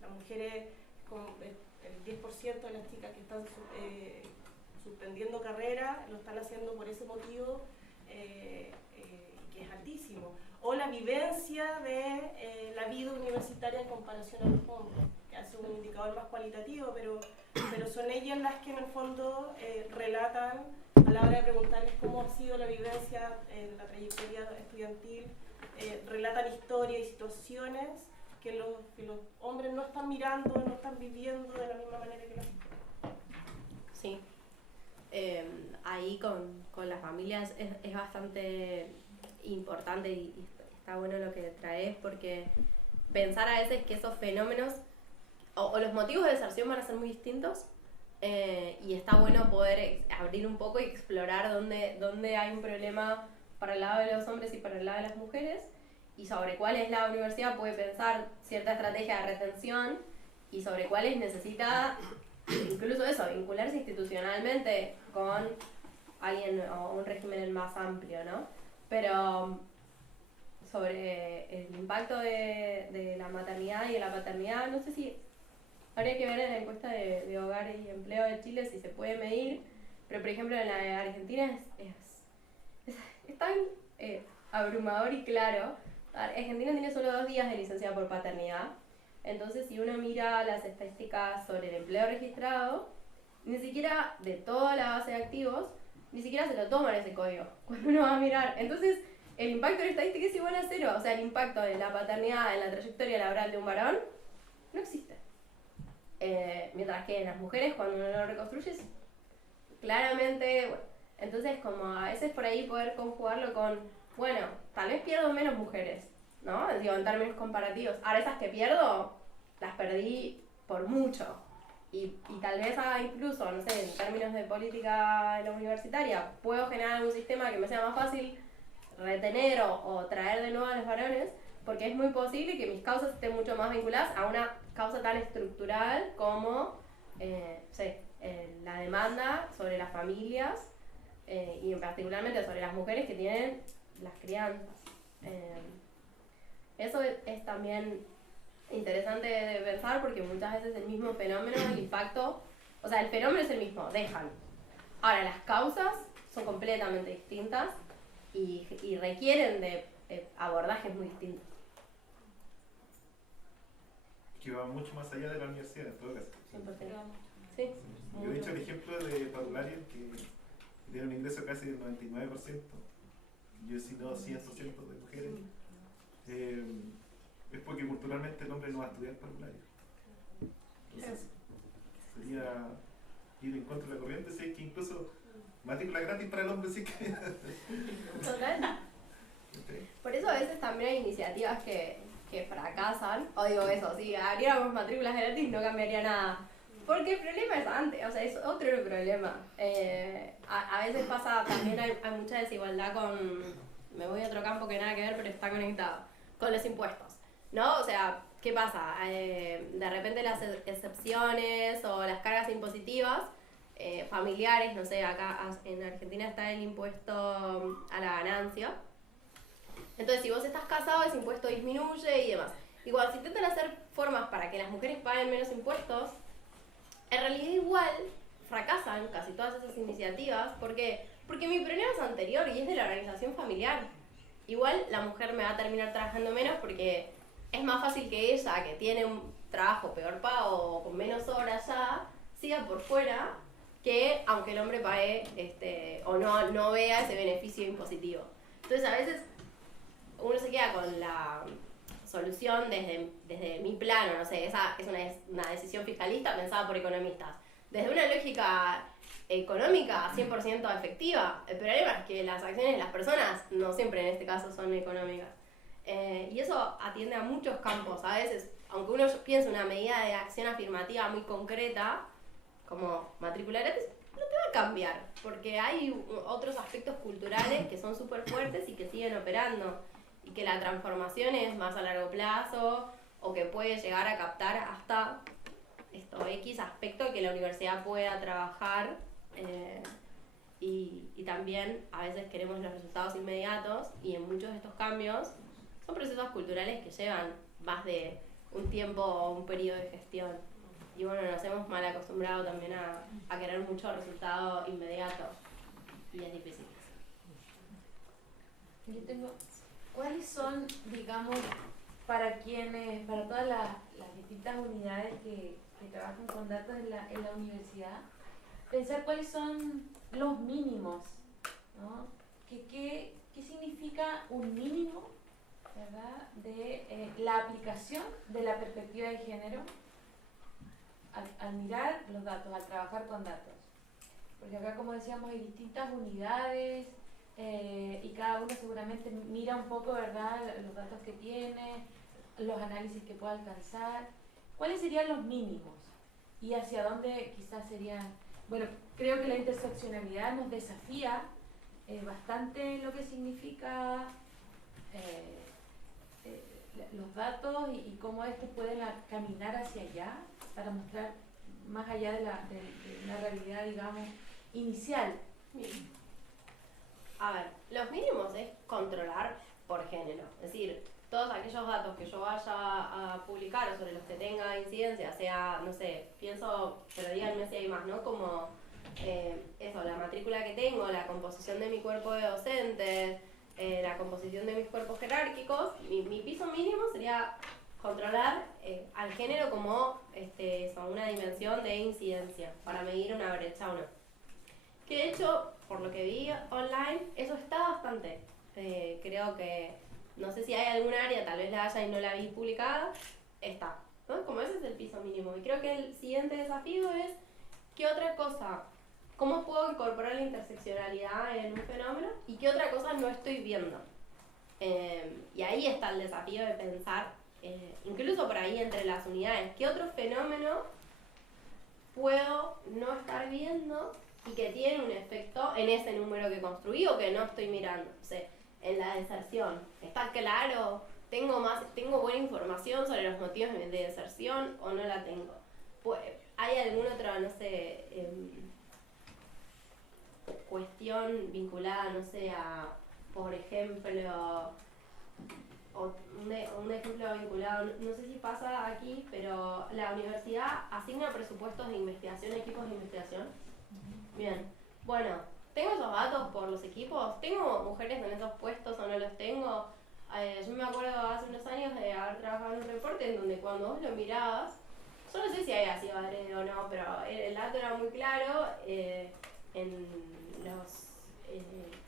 Las mujeres, el 10% de las chicas que están suspendiendo carrera, lo están haciendo por ese motivo, que es altísimo. O la vivencia de la vida universitaria en comparación a los hombres, que hace un indicador más cualitativo, pero son ellas las que en el fondo relatan a la hora de preguntarles cómo ha sido la vivencia en la trayectoria estudiantil, relatan historias y situaciones que los hombres no están mirando, no están viviendo de la misma manera que las mujeres. Sí. Ahí con las familias es bastante importante y está bueno lo que traes, porque pensar a veces que esos fenómenos o los motivos de deserción van a ser muy distintos, y está bueno poder abrir un poco y explorar dónde hay un problema para el lado de los hombres y para el lado de las mujeres, y sobre cuáles la universidad puede pensar cierta estrategia de retención y sobre cuáles necesita incluso eso, vincularse institucionalmente con alguien o un régimen más amplio, ¿no? Pero sobre el impacto de la maternidad y de la paternidad, no sé si habría que ver en la encuesta de hogares y empleo de Chile si se puede medir, pero por ejemplo en la de Argentina es tan abrumador y claro. Argentina tiene solo 2 días de licencia por paternidad. Entonces, si uno mira las estadísticas sobre el empleo registrado, ni siquiera de toda la base de activos, ni siquiera se lo toman ese código cuando uno va a mirar. Entonces, el impacto de la estadística es igual a 0. O sea, el impacto de la paternidad en la trayectoria laboral de un varón no existe. Mientras que en las mujeres, cuando uno lo reconstruye, sí. Claramente, bueno. Entonces, como a veces por ahí poder conjugarlo con, bueno, tal vez pierdo menos mujeres, ¿no? Digo, en términos comparativos. Ahora esas que pierdo, las perdí por mucho. Y tal vez incluso, no sé, en términos de política universitaria, puedo generar un sistema que me sea más fácil retener o traer de nuevo a los varones, porque es muy posible que mis causas estén mucho más vinculadas a una causa tan estructural como la demanda sobre las familias y particularmente sobre las mujeres que tienen las crianzas. Eso es también interesante de pensar porque muchas veces el mismo fenómeno, el impacto, o sea, el fenómeno es el mismo, dejan. Ahora, las causas son completamente distintas y requieren de abordajes muy distintos. Que va mucho más allá de la universidad, en todo caso. 100%. Sí. Yo he dicho el ejemplo de Padulario, que tiene un ingreso casi del 99%. Yo he citado 100% de mujeres. Es porque culturalmente el hombre no va a estudiar Padulario. Entonces, sería ir en contra de la corriente, si es que incluso matrícula gratis para el hombre, sí que. Total. Por eso a veces también hay iniciativas que fracasan, o digo eso, si abriéramos matrículas gratis no cambiaría nada, porque el problema es antes, o sea, es otro el problema. A veces pasa, también hay mucha desigualdad con, me voy a otro campo que nada que ver, pero está conectado, con los impuestos, ¿no? O sea, ¿qué pasa? De repente las excepciones o las cargas impositivas familiares, no sé, acá en Argentina está el impuesto a la ganancia. Entonces, si vos estás casado, ese impuesto disminuye y demás. Igual, si intentan hacer formas para que las mujeres paguen menos impuestos, en realidad igual fracasan casi todas esas iniciativas. ¿Por qué? Porque mi problema es anterior y es de la organización familiar. Igual la mujer me va a terminar trabajando menos porque es más fácil que ella, que tiene un trabajo peor pago o con menos horas ya, siga por fuera, que aunque el hombre pague o no vea ese beneficio impositivo. Entonces, a veces uno se queda con la solución desde mi plano, no sé, esa es una decisión fiscalista pensada por economistas. Desde una lógica económica 100% efectiva, el problema es que las acciones de las personas no siempre en este caso son económicas. Y eso atiende a muchos campos. A veces, aunque uno piense una medida de acción afirmativa muy concreta, como matrícula gratis, no te va a cambiar, porque hay otros aspectos culturales que son súper fuertes y que siguen operando. Y que la transformación es más a largo plazo o que puede llegar a captar hasta X aspecto que la universidad pueda trabajar y también a veces queremos los resultados inmediatos y en muchos de estos cambios son procesos culturales que llevan más de un tiempo o un periodo de gestión y bueno, nos hemos mal acostumbrado también a querer mucho resultado inmediato y es difícil. Yo tengo... ¿Cuáles son, digamos, para todas las distintas unidades que trabajan con datos en la universidad, pensar cuáles son los mínimos, ¿no? ¿Qué significa un mínimo, ¿verdad?, de la aplicación de la perspectiva de género al mirar los datos, al trabajar con datos? Porque acá, como decíamos, hay distintas unidades, y cada uno seguramente mira un poco, ¿verdad?, los datos que tiene, los análisis que puede alcanzar. ¿Cuáles serían los mínimos? Y hacia dónde quizás serían... Bueno, creo que la interseccionalidad nos desafía bastante lo que significa los datos y cómo estos pueden caminar hacia allá para mostrar más allá de una realidad, digamos, inicial. A ver, los mínimos es controlar por género, es decir, todos aquellos datos que yo vaya a publicar sobre los que tenga incidencia, sea, no sé, pienso, pero díganme si hay más, ¿no? Como la matrícula que tengo, la composición de mi cuerpo de docentes, la composición de mis cuerpos jerárquicos, mi piso mínimo sería controlar al género como una dimensión de incidencia para medir una brecha o no. Que de hecho, por lo que vi online, eso está bastante. Creo que, no sé si hay algún área, tal vez la haya y no la vi publicada, está, ¿no? Como ese es el piso mínimo. Y creo que el siguiente desafío es, ¿qué otra cosa? ¿Cómo puedo incorporar la interseccionalidad en un fenómeno? ¿Y qué otra cosa no estoy viendo? Y ahí está el desafío de pensar, incluso por ahí entre las unidades, ¿qué otro fenómeno puedo no estar viendo y que tiene un efecto en ese número que construí o que no estoy mirando? O sea, en la deserción, ¿está claro? ¿Tengo buena información sobre los motivos de deserción o no la tengo? Pues, ¿hay alguna otra, no sé, cuestión vinculada, no sé, a, por ejemplo, un ejemplo vinculado, no sé si pasa aquí, pero la universidad asigna presupuestos de investigación, equipos de investigación? Bien, bueno, ¿tengo esos datos por los equipos? ¿Tengo mujeres en esos puestos o no los tengo? Yo me acuerdo hace unos años de haber trabajado en un reporte en donde cuando vos lo mirabas, yo no sé si había sido adrede o no, pero el dato era muy claro,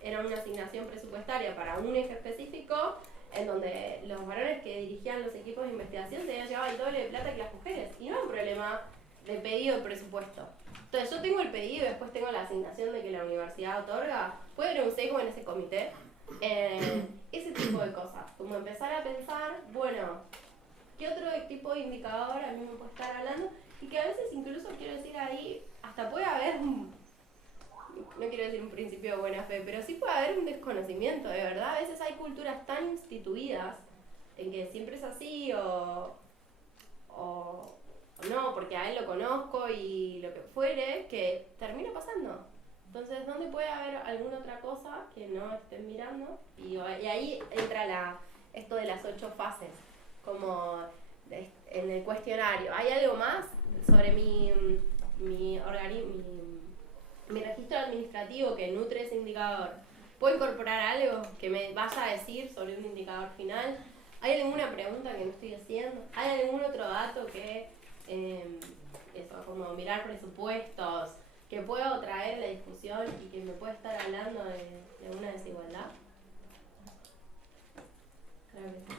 era una asignación presupuestaria para un eje específico, en donde los varones que dirigían los equipos de investigación se habían llevado el doble de plata que las mujeres, y no es un problema de pedido de presupuesto. Entonces yo tengo el pedido y después tengo la asignación de que la universidad otorga, puede haber un sesgo en ese comité, ese tipo de cosas, como empezar a pensar, bueno, ¿qué otro tipo de indicador a mí me puede estar hablando? Y que a veces incluso, quiero decir ahí, hasta puede haber, no quiero decir un principio de buena fe, pero sí puede haber un desconocimiento, de verdad. A veces hay culturas tan instituidas en que siempre es así o no, porque a él lo conozco y lo que fuere, que termina pasando. Entonces, ¿dónde puede haber alguna otra cosa que no estén mirando? Y ahí entra esto de las 8 fases, como en el cuestionario. ¿Hay algo más sobre mi registro administrativo que nutre ese indicador? ¿Puedo incorporar algo que me vaya a decir sobre un indicador final? ¿Hay alguna pregunta que no estoy haciendo? ¿Hay algún otro dato que, como mirar presupuestos, que puedo traer la discusión y que me puede estar hablando de una desigualdad? Claro que sí.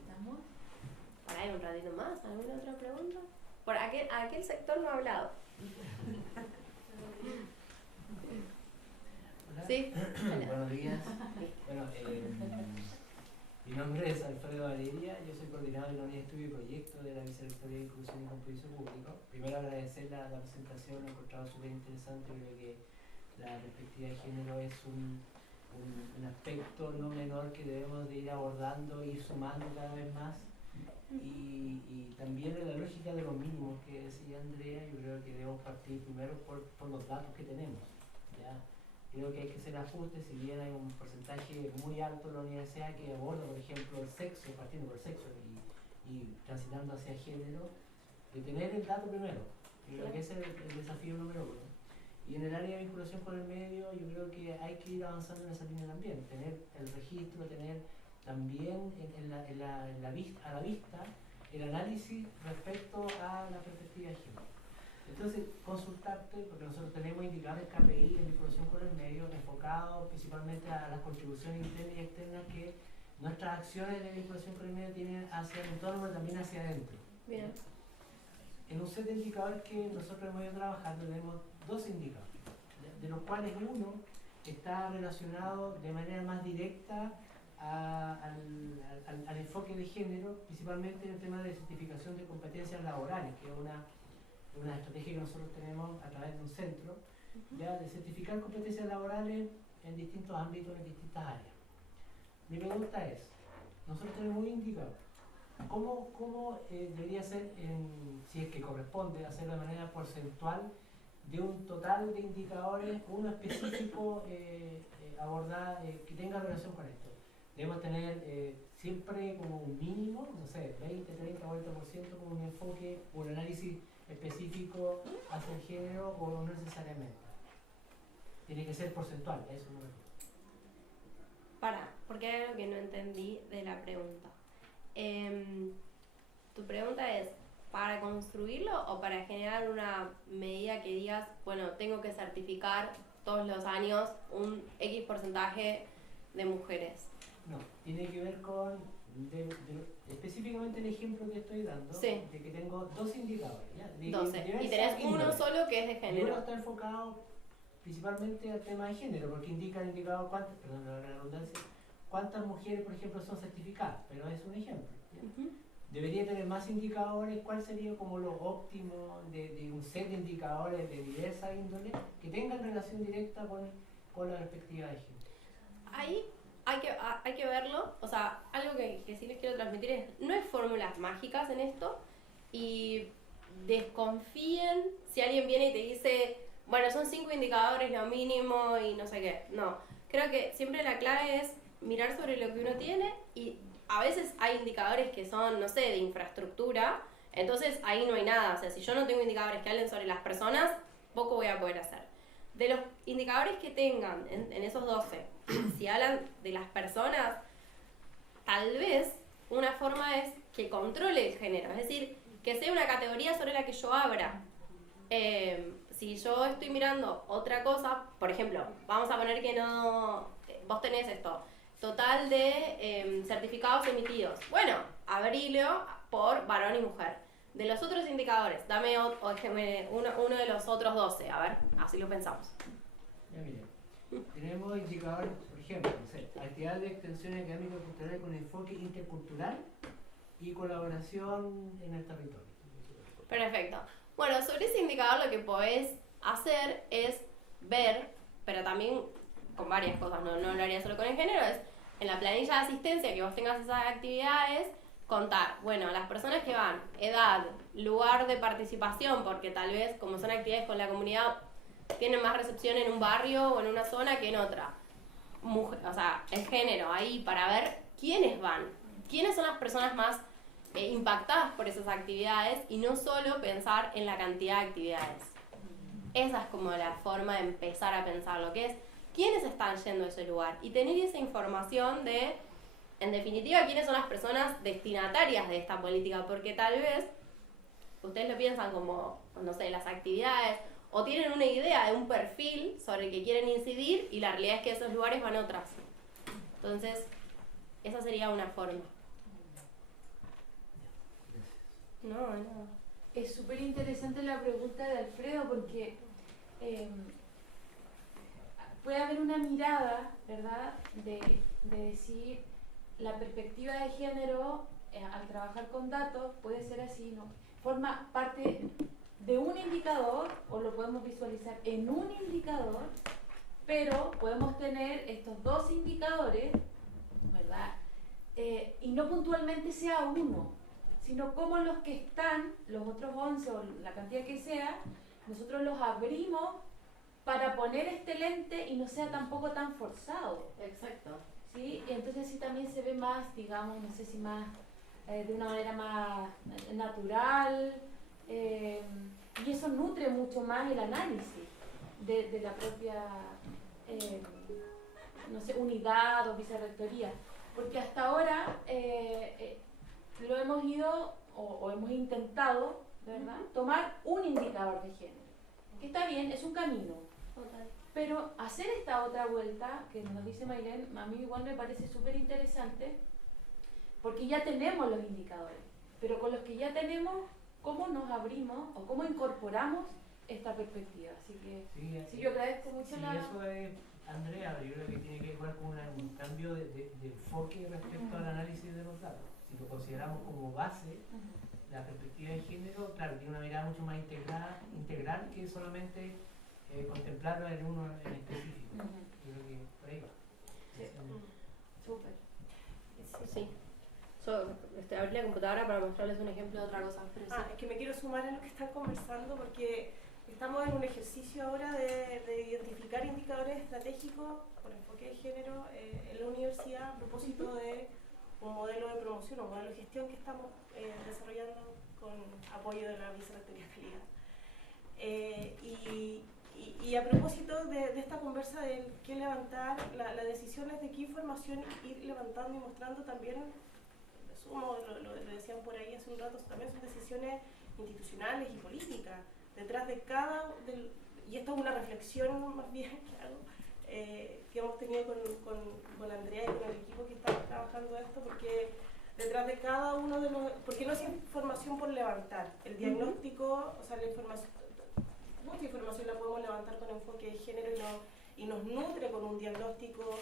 ¿Estamos? Para ir un ratito más, ¿alguna otra pregunta? Por aquel sector no ha hablado. Hola. Sí. Hola. Buenos días. Bueno, mi nombre es Alfredo Valeria, yo soy coordinador de la unidad de estudio y proyecto de la Vicerrectoría de Inclusión y Compromiso Público. Primero agradecer la presentación, lo he encontrado súper interesante, creo que la perspectiva de género es un aspecto no menor que debemos de ir abordando, ir sumando cada vez más. Y también en la lógica de los mínimos que decía Andrea, yo creo que debemos partir primero por los datos que tenemos, ¿ya? Creo que hay que hacer ajustes, si bien hay un porcentaje muy alto en la universidad que aborda, por ejemplo, el sexo, partiendo por el sexo y transitando hacia género, de tener el dato primero. Yo creo que ese es el desafío número uno. Y en el área de vinculación con el medio, yo creo que hay que ir avanzando en esa línea también, tener el registro, tener también a la vista el análisis respecto a la perspectiva de género. Entonces, consultarte, porque nosotros tenemos indicadores KPI en vinculación con el medio enfocados principalmente a las contribuciones internas y externas que nuestras acciones de vinculación con el medio tienen hacia el entorno, pero también hacia adentro. Bien. En un set de indicadores que nosotros hemos ido trabajando tenemos 2 indicadores, de los cuales uno está relacionado de manera más directa al enfoque de género, principalmente en el tema de certificación de competencias laborales, que es una estrategia que nosotros tenemos a través de un centro, ya de certificar competencias laborales en distintos ámbitos, en distintas áreas. Mi pregunta es, nosotros tenemos un indicador, ¿cómo debería ser, si es que corresponde hacerlo de manera porcentual, de un total de indicadores, uno específico abordar que tenga relación con esto? debemos tener siempre como un mínimo, no sé, 20, 30, 40% como un enfoque o un análisis específico hacia el género o no necesariamente. Tiene que ser porcentual, eso no es. Porque hay algo que no entendí de la pregunta. Tu pregunta es, ¿para construirlo o para generar una medida que digas, bueno, tengo que certificar todos los años un X porcentaje de mujeres? No, tiene que ver con, específicamente el ejemplo que estoy dando, Sí. de que tengo 2 indicadores. ¿Ya? De 12. Y diversas tenés uno índoles. solo que es de Y uno género. está enfocado principalmente al tema de género, porque indica el indicador cuántas, perdón la redundancia, cuántas mujeres, por ejemplo, son certificadas, pero es un ejemplo. ¿Ya? Ujú. Debería tener más indicadores. ¿Cuál sería como lo óptimo de un set de indicadores de diversa índole que tengan relación directa con la perspectiva de género? Ahí hay que verlo, o sea, algo que sí les quiero transmitir es, no hay fórmulas mágicas en esto y desconfíen si alguien viene y te dice, bueno, son 5 indicadores lo mínimo y no sé qué. No, creo que siempre la clave es mirar sobre lo que uno tiene y a veces hay indicadores que son, no sé, de infraestructura, entonces ahí no hay nada, o sea, si yo no tengo indicadores que hablen sobre las personas, poco voy a poder hacer. De los indicadores que tengan en esos 12, si hablan de las personas, tal vez una forma es que controle el género, es decir, que sea una categoría sobre la que yo abra. Si yo estoy mirando otra cosa, por ejemplo, vamos a poner que no, vos tenés esto, total de certificados emitidos. Bueno, abrilo por varón y mujer. De los otros indicadores, dame uno de los otros 12, a ver, así lo pensamos. Ya miren, tenemos indicadores, por ejemplo, no sé, actividades de extensión académica y cultural con enfoque intercultural y colaboración en el territorio. Perfecto. Bueno, sobre ese indicador lo que podés hacer es ver, pero también con varias cosas, no lo haría solo con el género, es en la planilla de asistencia que vos tengas esas actividades, contar, bueno, las personas que van, edad, lugar de participación, porque tal vez como son actividades con la comunidad, tienen más recepción en un barrio o en una zona que en otra. O sea, el género ahí para ver quiénes van, quiénes son las personas más impactadas por esas actividades y no solo pensar en la cantidad de actividades. Esa es como la forma de empezar a pensar lo que es quiénes están yendo a ese lugar y tener esa información de, en definitiva, quiénes son las personas destinatarias de esta política, porque tal vez ustedes lo piensan como, no sé, las actividades o tienen una idea de un perfil sobre el que quieren incidir y la realidad es que esos lugares van a otras. Entonces, esa sería una forma. No. Es súper interesante la pregunta de Alfredo porque puede haber una mirada, ¿verdad?, de decir la perspectiva de género al trabajar con datos puede ser así, ¿no? Forma parte de un indicador o lo podemos visualizar en un indicador, pero podemos tener estos 2 indicadores, ¿verdad? Y no puntualmente sea uno, sino como los que están, los otros 11 o la cantidad que sea, nosotros los abrimos para poner este lente y no sea tampoco tan forzado. Exacto. ¿Sí? Y entonces sí también se ve más, digamos, no sé si más, de una manera más natural, y eso nutre mucho más el análisis de la propia, no sé, unidad o vicerrectoría. Porque hasta ahora lo hemos ido o hemos intentado, ¿verdad?, tomar un indicador de género, que está bien, es un camino. Total. Pero hacer esta otra vuelta, que nos dice Maylen, a mí igual me parece súper interesante, porque ya tenemos los indicadores, pero con los que ya tenemos, ¿cómo nos abrimos o cómo incorporamos esta perspectiva? Así que sí, yo agradezco mucho la... Eso es, Andrea, yo creo que tiene que ver con un cambio de enfoque respecto al análisis de los datos. Si lo consideramos como base, la perspectiva de género, claro, tiene una mirada mucho más integral que solamente contemplarlo en uno en específico. Yo creo que por ahí va. Súper. Sí. Abrí la computadora para mostrarles un ejemplo de otra cosa. Pero sí. Es que me quiero sumar a lo que están conversando porque estamos en un ejercicio ahora de identificar indicadores estratégicos con enfoque de género en la universidad a propósito de un modelo de promoción o modelo de gestión que estamos desarrollando con apoyo de la Vicerrectoría de Calidad. Y a propósito de esta conversa de qué levantar, la decisión es de qué información ir levantando y mostrando también, sumo, lo decían por ahí hace un rato, también son decisiones institucionales y políticas. Detrás de y esta es una reflexión más bien que hago, que hemos tenido con Andrea y con el equipo que está trabajando esto, porque detrás de cada uno de los... Porque no es información por levantar. El diagnóstico, o sea, la información, mucha información la podemos levantar con enfoque de género y nos nutre con un diagnóstico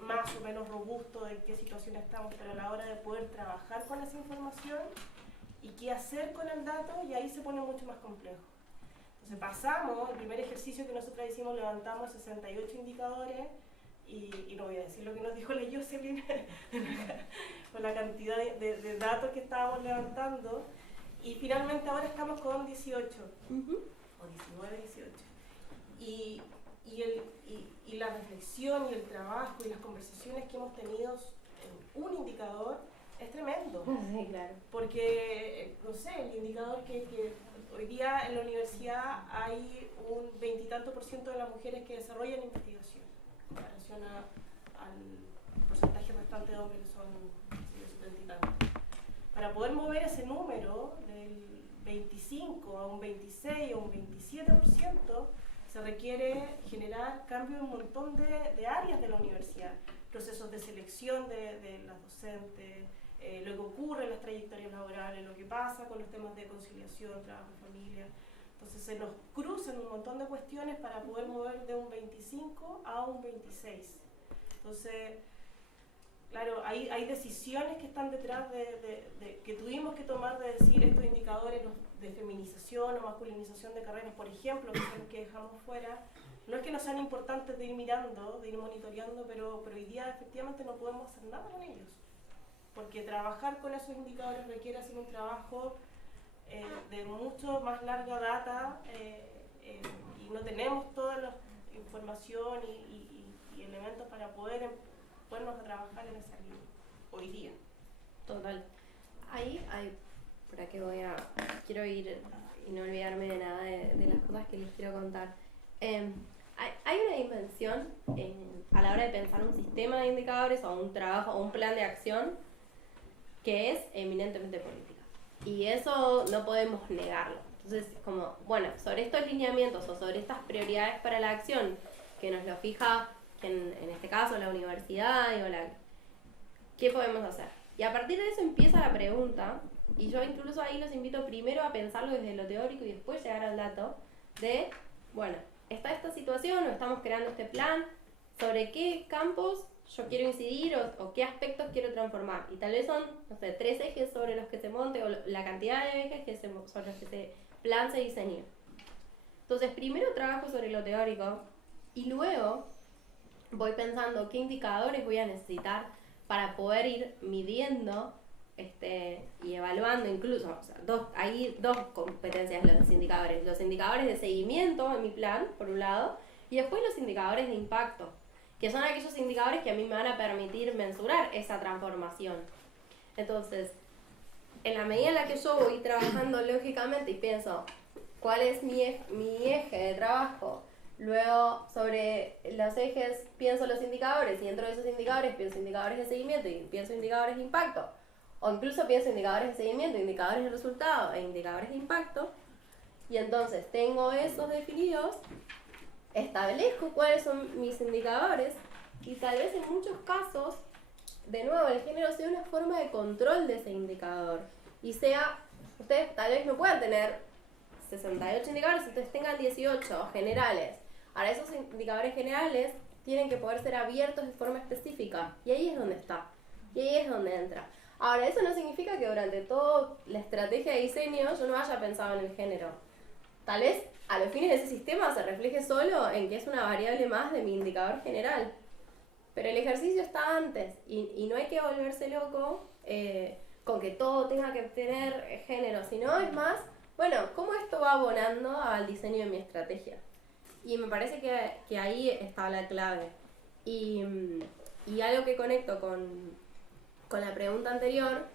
más o menos robusto de qué situación estamos, pero a la hora de poder trabajar con esa información y qué hacer con el dato, y ahí se pone mucho más complejo. Entonces pasamos, el primer ejercicio que nosotros hicimos, levantamos 68 indicadores, y no voy a decir lo que nos dijo la Jocelyn con la cantidad de datos que estábamos levantando, y finalmente ahora estamos con 18, o 19, 18. Y la reflexión y el trabajo y las conversaciones que hemos tenido en un indicador es tremendo. Sí, claro. Porque, no sé, el indicador que hoy día en la universidad hay un 20 y tanto % de las mujeres que desarrollan investigación, en comparación al porcentaje restante de hombres que son 70 y tanto. Para poder mover ese número del 25 a un 26 o un 27%, se requiere generar cambio en un montón de áreas de la universidad, procesos de selección de las docentes, lo que ocurre en las trayectorias laborales, lo que pasa con los temas de conciliación, trabajo y familia. Entonces se nos cruzan un montón de cuestiones para poder mover de un 25 a un 26. Entonces, claro, hay decisiones que están detrás que tuvimos que tomar, de decir estos indicadores de feminización o masculinización de carreras, por ejemplo, que son los que dejamos fuera. No es que no sean importantes de ir mirando, de ir monitoreando, pero hoy día efectivamente no podemos hacer nada con ellos. Porque trabajar con esos indicadores requiere hacer un trabajo de mucho más larga data y no tenemos toda la información y elementos para podernos a trabajar en esa línea hoy día. Total. Ahí hay, por aquí quiero ir y no olvidarme de nada de las cosas que les quiero contar. Hay una dimensión a la hora de pensar un sistema de indicadores o un trabajo o un plan de acción que es eminentemente política. Y eso no podemos negarlo. Entonces, como, bueno, sobre estos lineamientos o sobre estas prioridades para la acción, que nos lo fija, en este caso, la universidad, ¿qué podemos hacer? Y a partir de eso empieza la pregunta, y yo incluso ahí los invito primero a pensarlo desde lo teórico y después llegar al dato de, bueno, está esta situación o estamos creando este plan, sobre qué campos yo quiero incidir o qué aspectos quiero transformar. Y tal vez son, no sé, 3 ejes sobre los que se monte o la cantidad de ejes sobre los que ese plan se diseñe. Entonces, primero trabajo sobre lo teórico y luego voy pensando qué indicadores voy a necesitar para poder ir midiendo y evaluando incluso. O sea, hay dos competencias los indicadores. Los indicadores de seguimiento en mi plan, por un lado, y después los indicadores de impacto, que son aquellos indicadores que a mí me van a permitir mensurar esa transformación. Entonces, en la medida en la que yo voy trabajando lógicamente y pienso cuál es mi eje de trabajo, luego sobre los ejes pienso los indicadores y dentro de esos indicadores pienso indicadores de seguimiento y pienso indicadores de impacto, o incluso pienso indicadores de seguimiento, indicadores de resultado e indicadores de impacto, y entonces tengo esos definidos, establezco cuáles son mis indicadores y tal vez en muchos casos, de nuevo, el género sea una forma de control de ese indicador y sea, ustedes tal vez no puedan tener 68 indicadores, entonces tengan 18 generales. Ahora esos indicadores generales tienen que poder ser abiertos de forma específica y ahí es donde está, y ahí es donde entra. Ahora eso no significa que durante toda la estrategia de diseño yo no haya pensado en el género. Tal vez a los fines de ese sistema se refleje solo en que es una variable más de mi indicador general. Pero el ejercicio está antes y no hay que volverse loco con que todo tenga que tener género, sino es más bueno, ¿cómo esto va abonando al diseño de mi estrategia? Y me parece que ahí está la clave. Y algo que conecto con la pregunta anterior,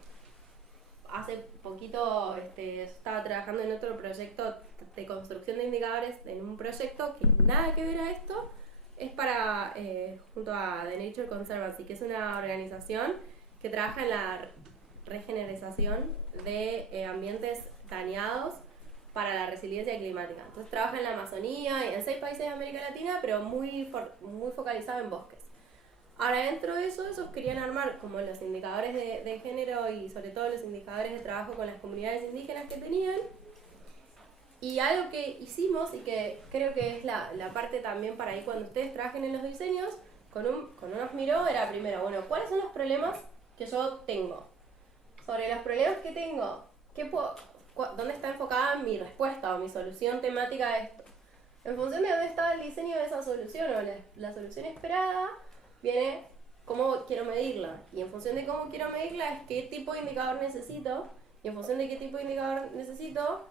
hace poquito estaba trabajando en otro proyecto de construcción de indicadores, en un proyecto que nada que ver a esto, es para, junto a The Nature Conservancy, que es una organización que trabaja en la regeneración de ambientes dañados para la resiliencia climática. Entonces trabaja en la Amazonía y en 6 países de América Latina, pero muy focalizado en bosques. Ahora, dentro de eso, ellos querían armar como los indicadores de género y sobre todo los indicadores de trabajo con las comunidades indígenas que tenían. Y algo que hicimos y que creo que es la parte también para ahí cuando ustedes trabajen en los diseños, con unos miró era primero, bueno, ¿cuáles son los problemas que yo tengo? Sobre los problemas que tengo, ¿dónde está enfocada mi respuesta o mi solución temática a esto? En función de dónde está el diseño de esa solución o la solución esperada, viene cómo quiero medirla. Y en función de cómo quiero medirla es qué tipo de indicador necesito. Y en función de qué tipo de indicador necesito,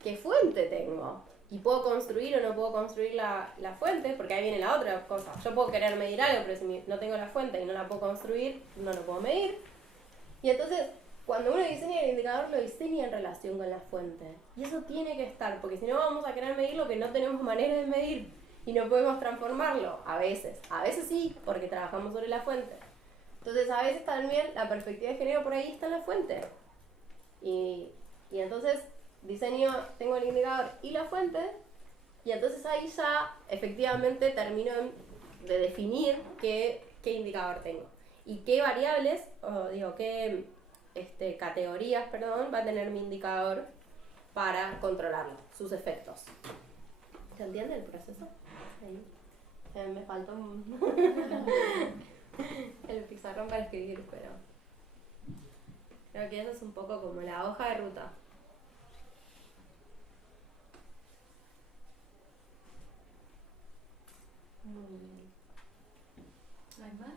qué fuente tengo. Y puedo construir o no puedo construir la fuente, porque ahí viene la otra cosa. Yo puedo querer medir algo, pero si no tengo la fuente y no la puedo construir, no lo puedo medir. Y entonces, cuando uno diseña el indicador, lo diseña en relación con la fuente. Y eso tiene que estar, porque si no vamos a querer medir lo que no tenemos manera de medir. Y no podemos transformarlo, a veces sí, porque trabajamos sobre la fuente. Entonces a veces también la perspectiva de género por ahí está en la fuente. Y entonces tengo el indicador y la fuente, y entonces ahí ya efectivamente termino de definir qué indicador tengo. Y qué variables, qué categorías, va a tener mi indicador para controlarlo, sus efectos. ¿Se entiende el proceso? Ahí. Me faltó el pizarrón para escribir, pero creo que eso es un poco como la hoja de ruta. ¿Hay más?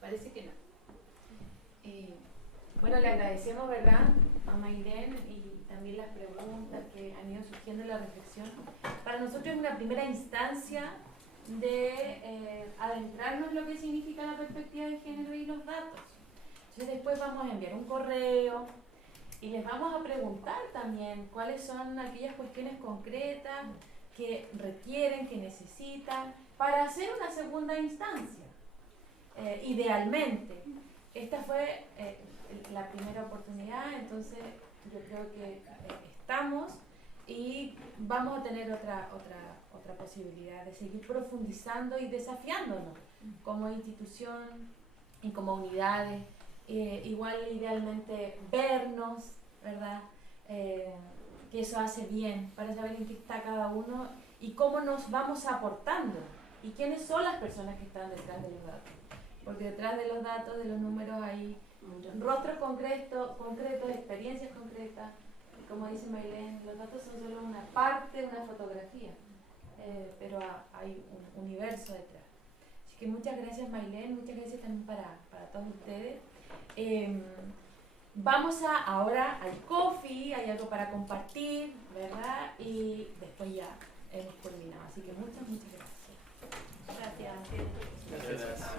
Parece que no. Bueno, le agradecemos, ¿verdad?, a Maylene y también las preguntas que han ido surgiendo en la reflexión. Para nosotros es una primera instancia de adentrarnos en lo que significa la perspectiva de género y los datos. Entonces después vamos a enviar un correo y les vamos a preguntar también cuáles son aquellas cuestiones concretas que requieren, que necesitan, para hacer una segunda instancia. Idealmente. Esta fue la primera oportunidad, entonces yo creo que estamos y vamos a tener otra posibilidad de seguir profundizando y desafiándonos como institución y como unidades. Igual idealmente vernos, ¿verdad? Que eso hace bien para saber en qué está cada uno y cómo nos vamos aportando y quiénes son las personas que están detrás de los datos. Porque detrás de los datos, de los números, hay rostros concretos, experiencias concretas. Y como dice Maylene, los datos son solo una parte de una fotografía, pero hay un universo detrás. Así que muchas gracias, Maylene, muchas gracias también para todos ustedes. Vamos ahora al coffee, hay algo para compartir, ¿verdad? Y después ya hemos culminado. Así que muchas gracias. Gracias.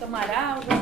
Tomar agua.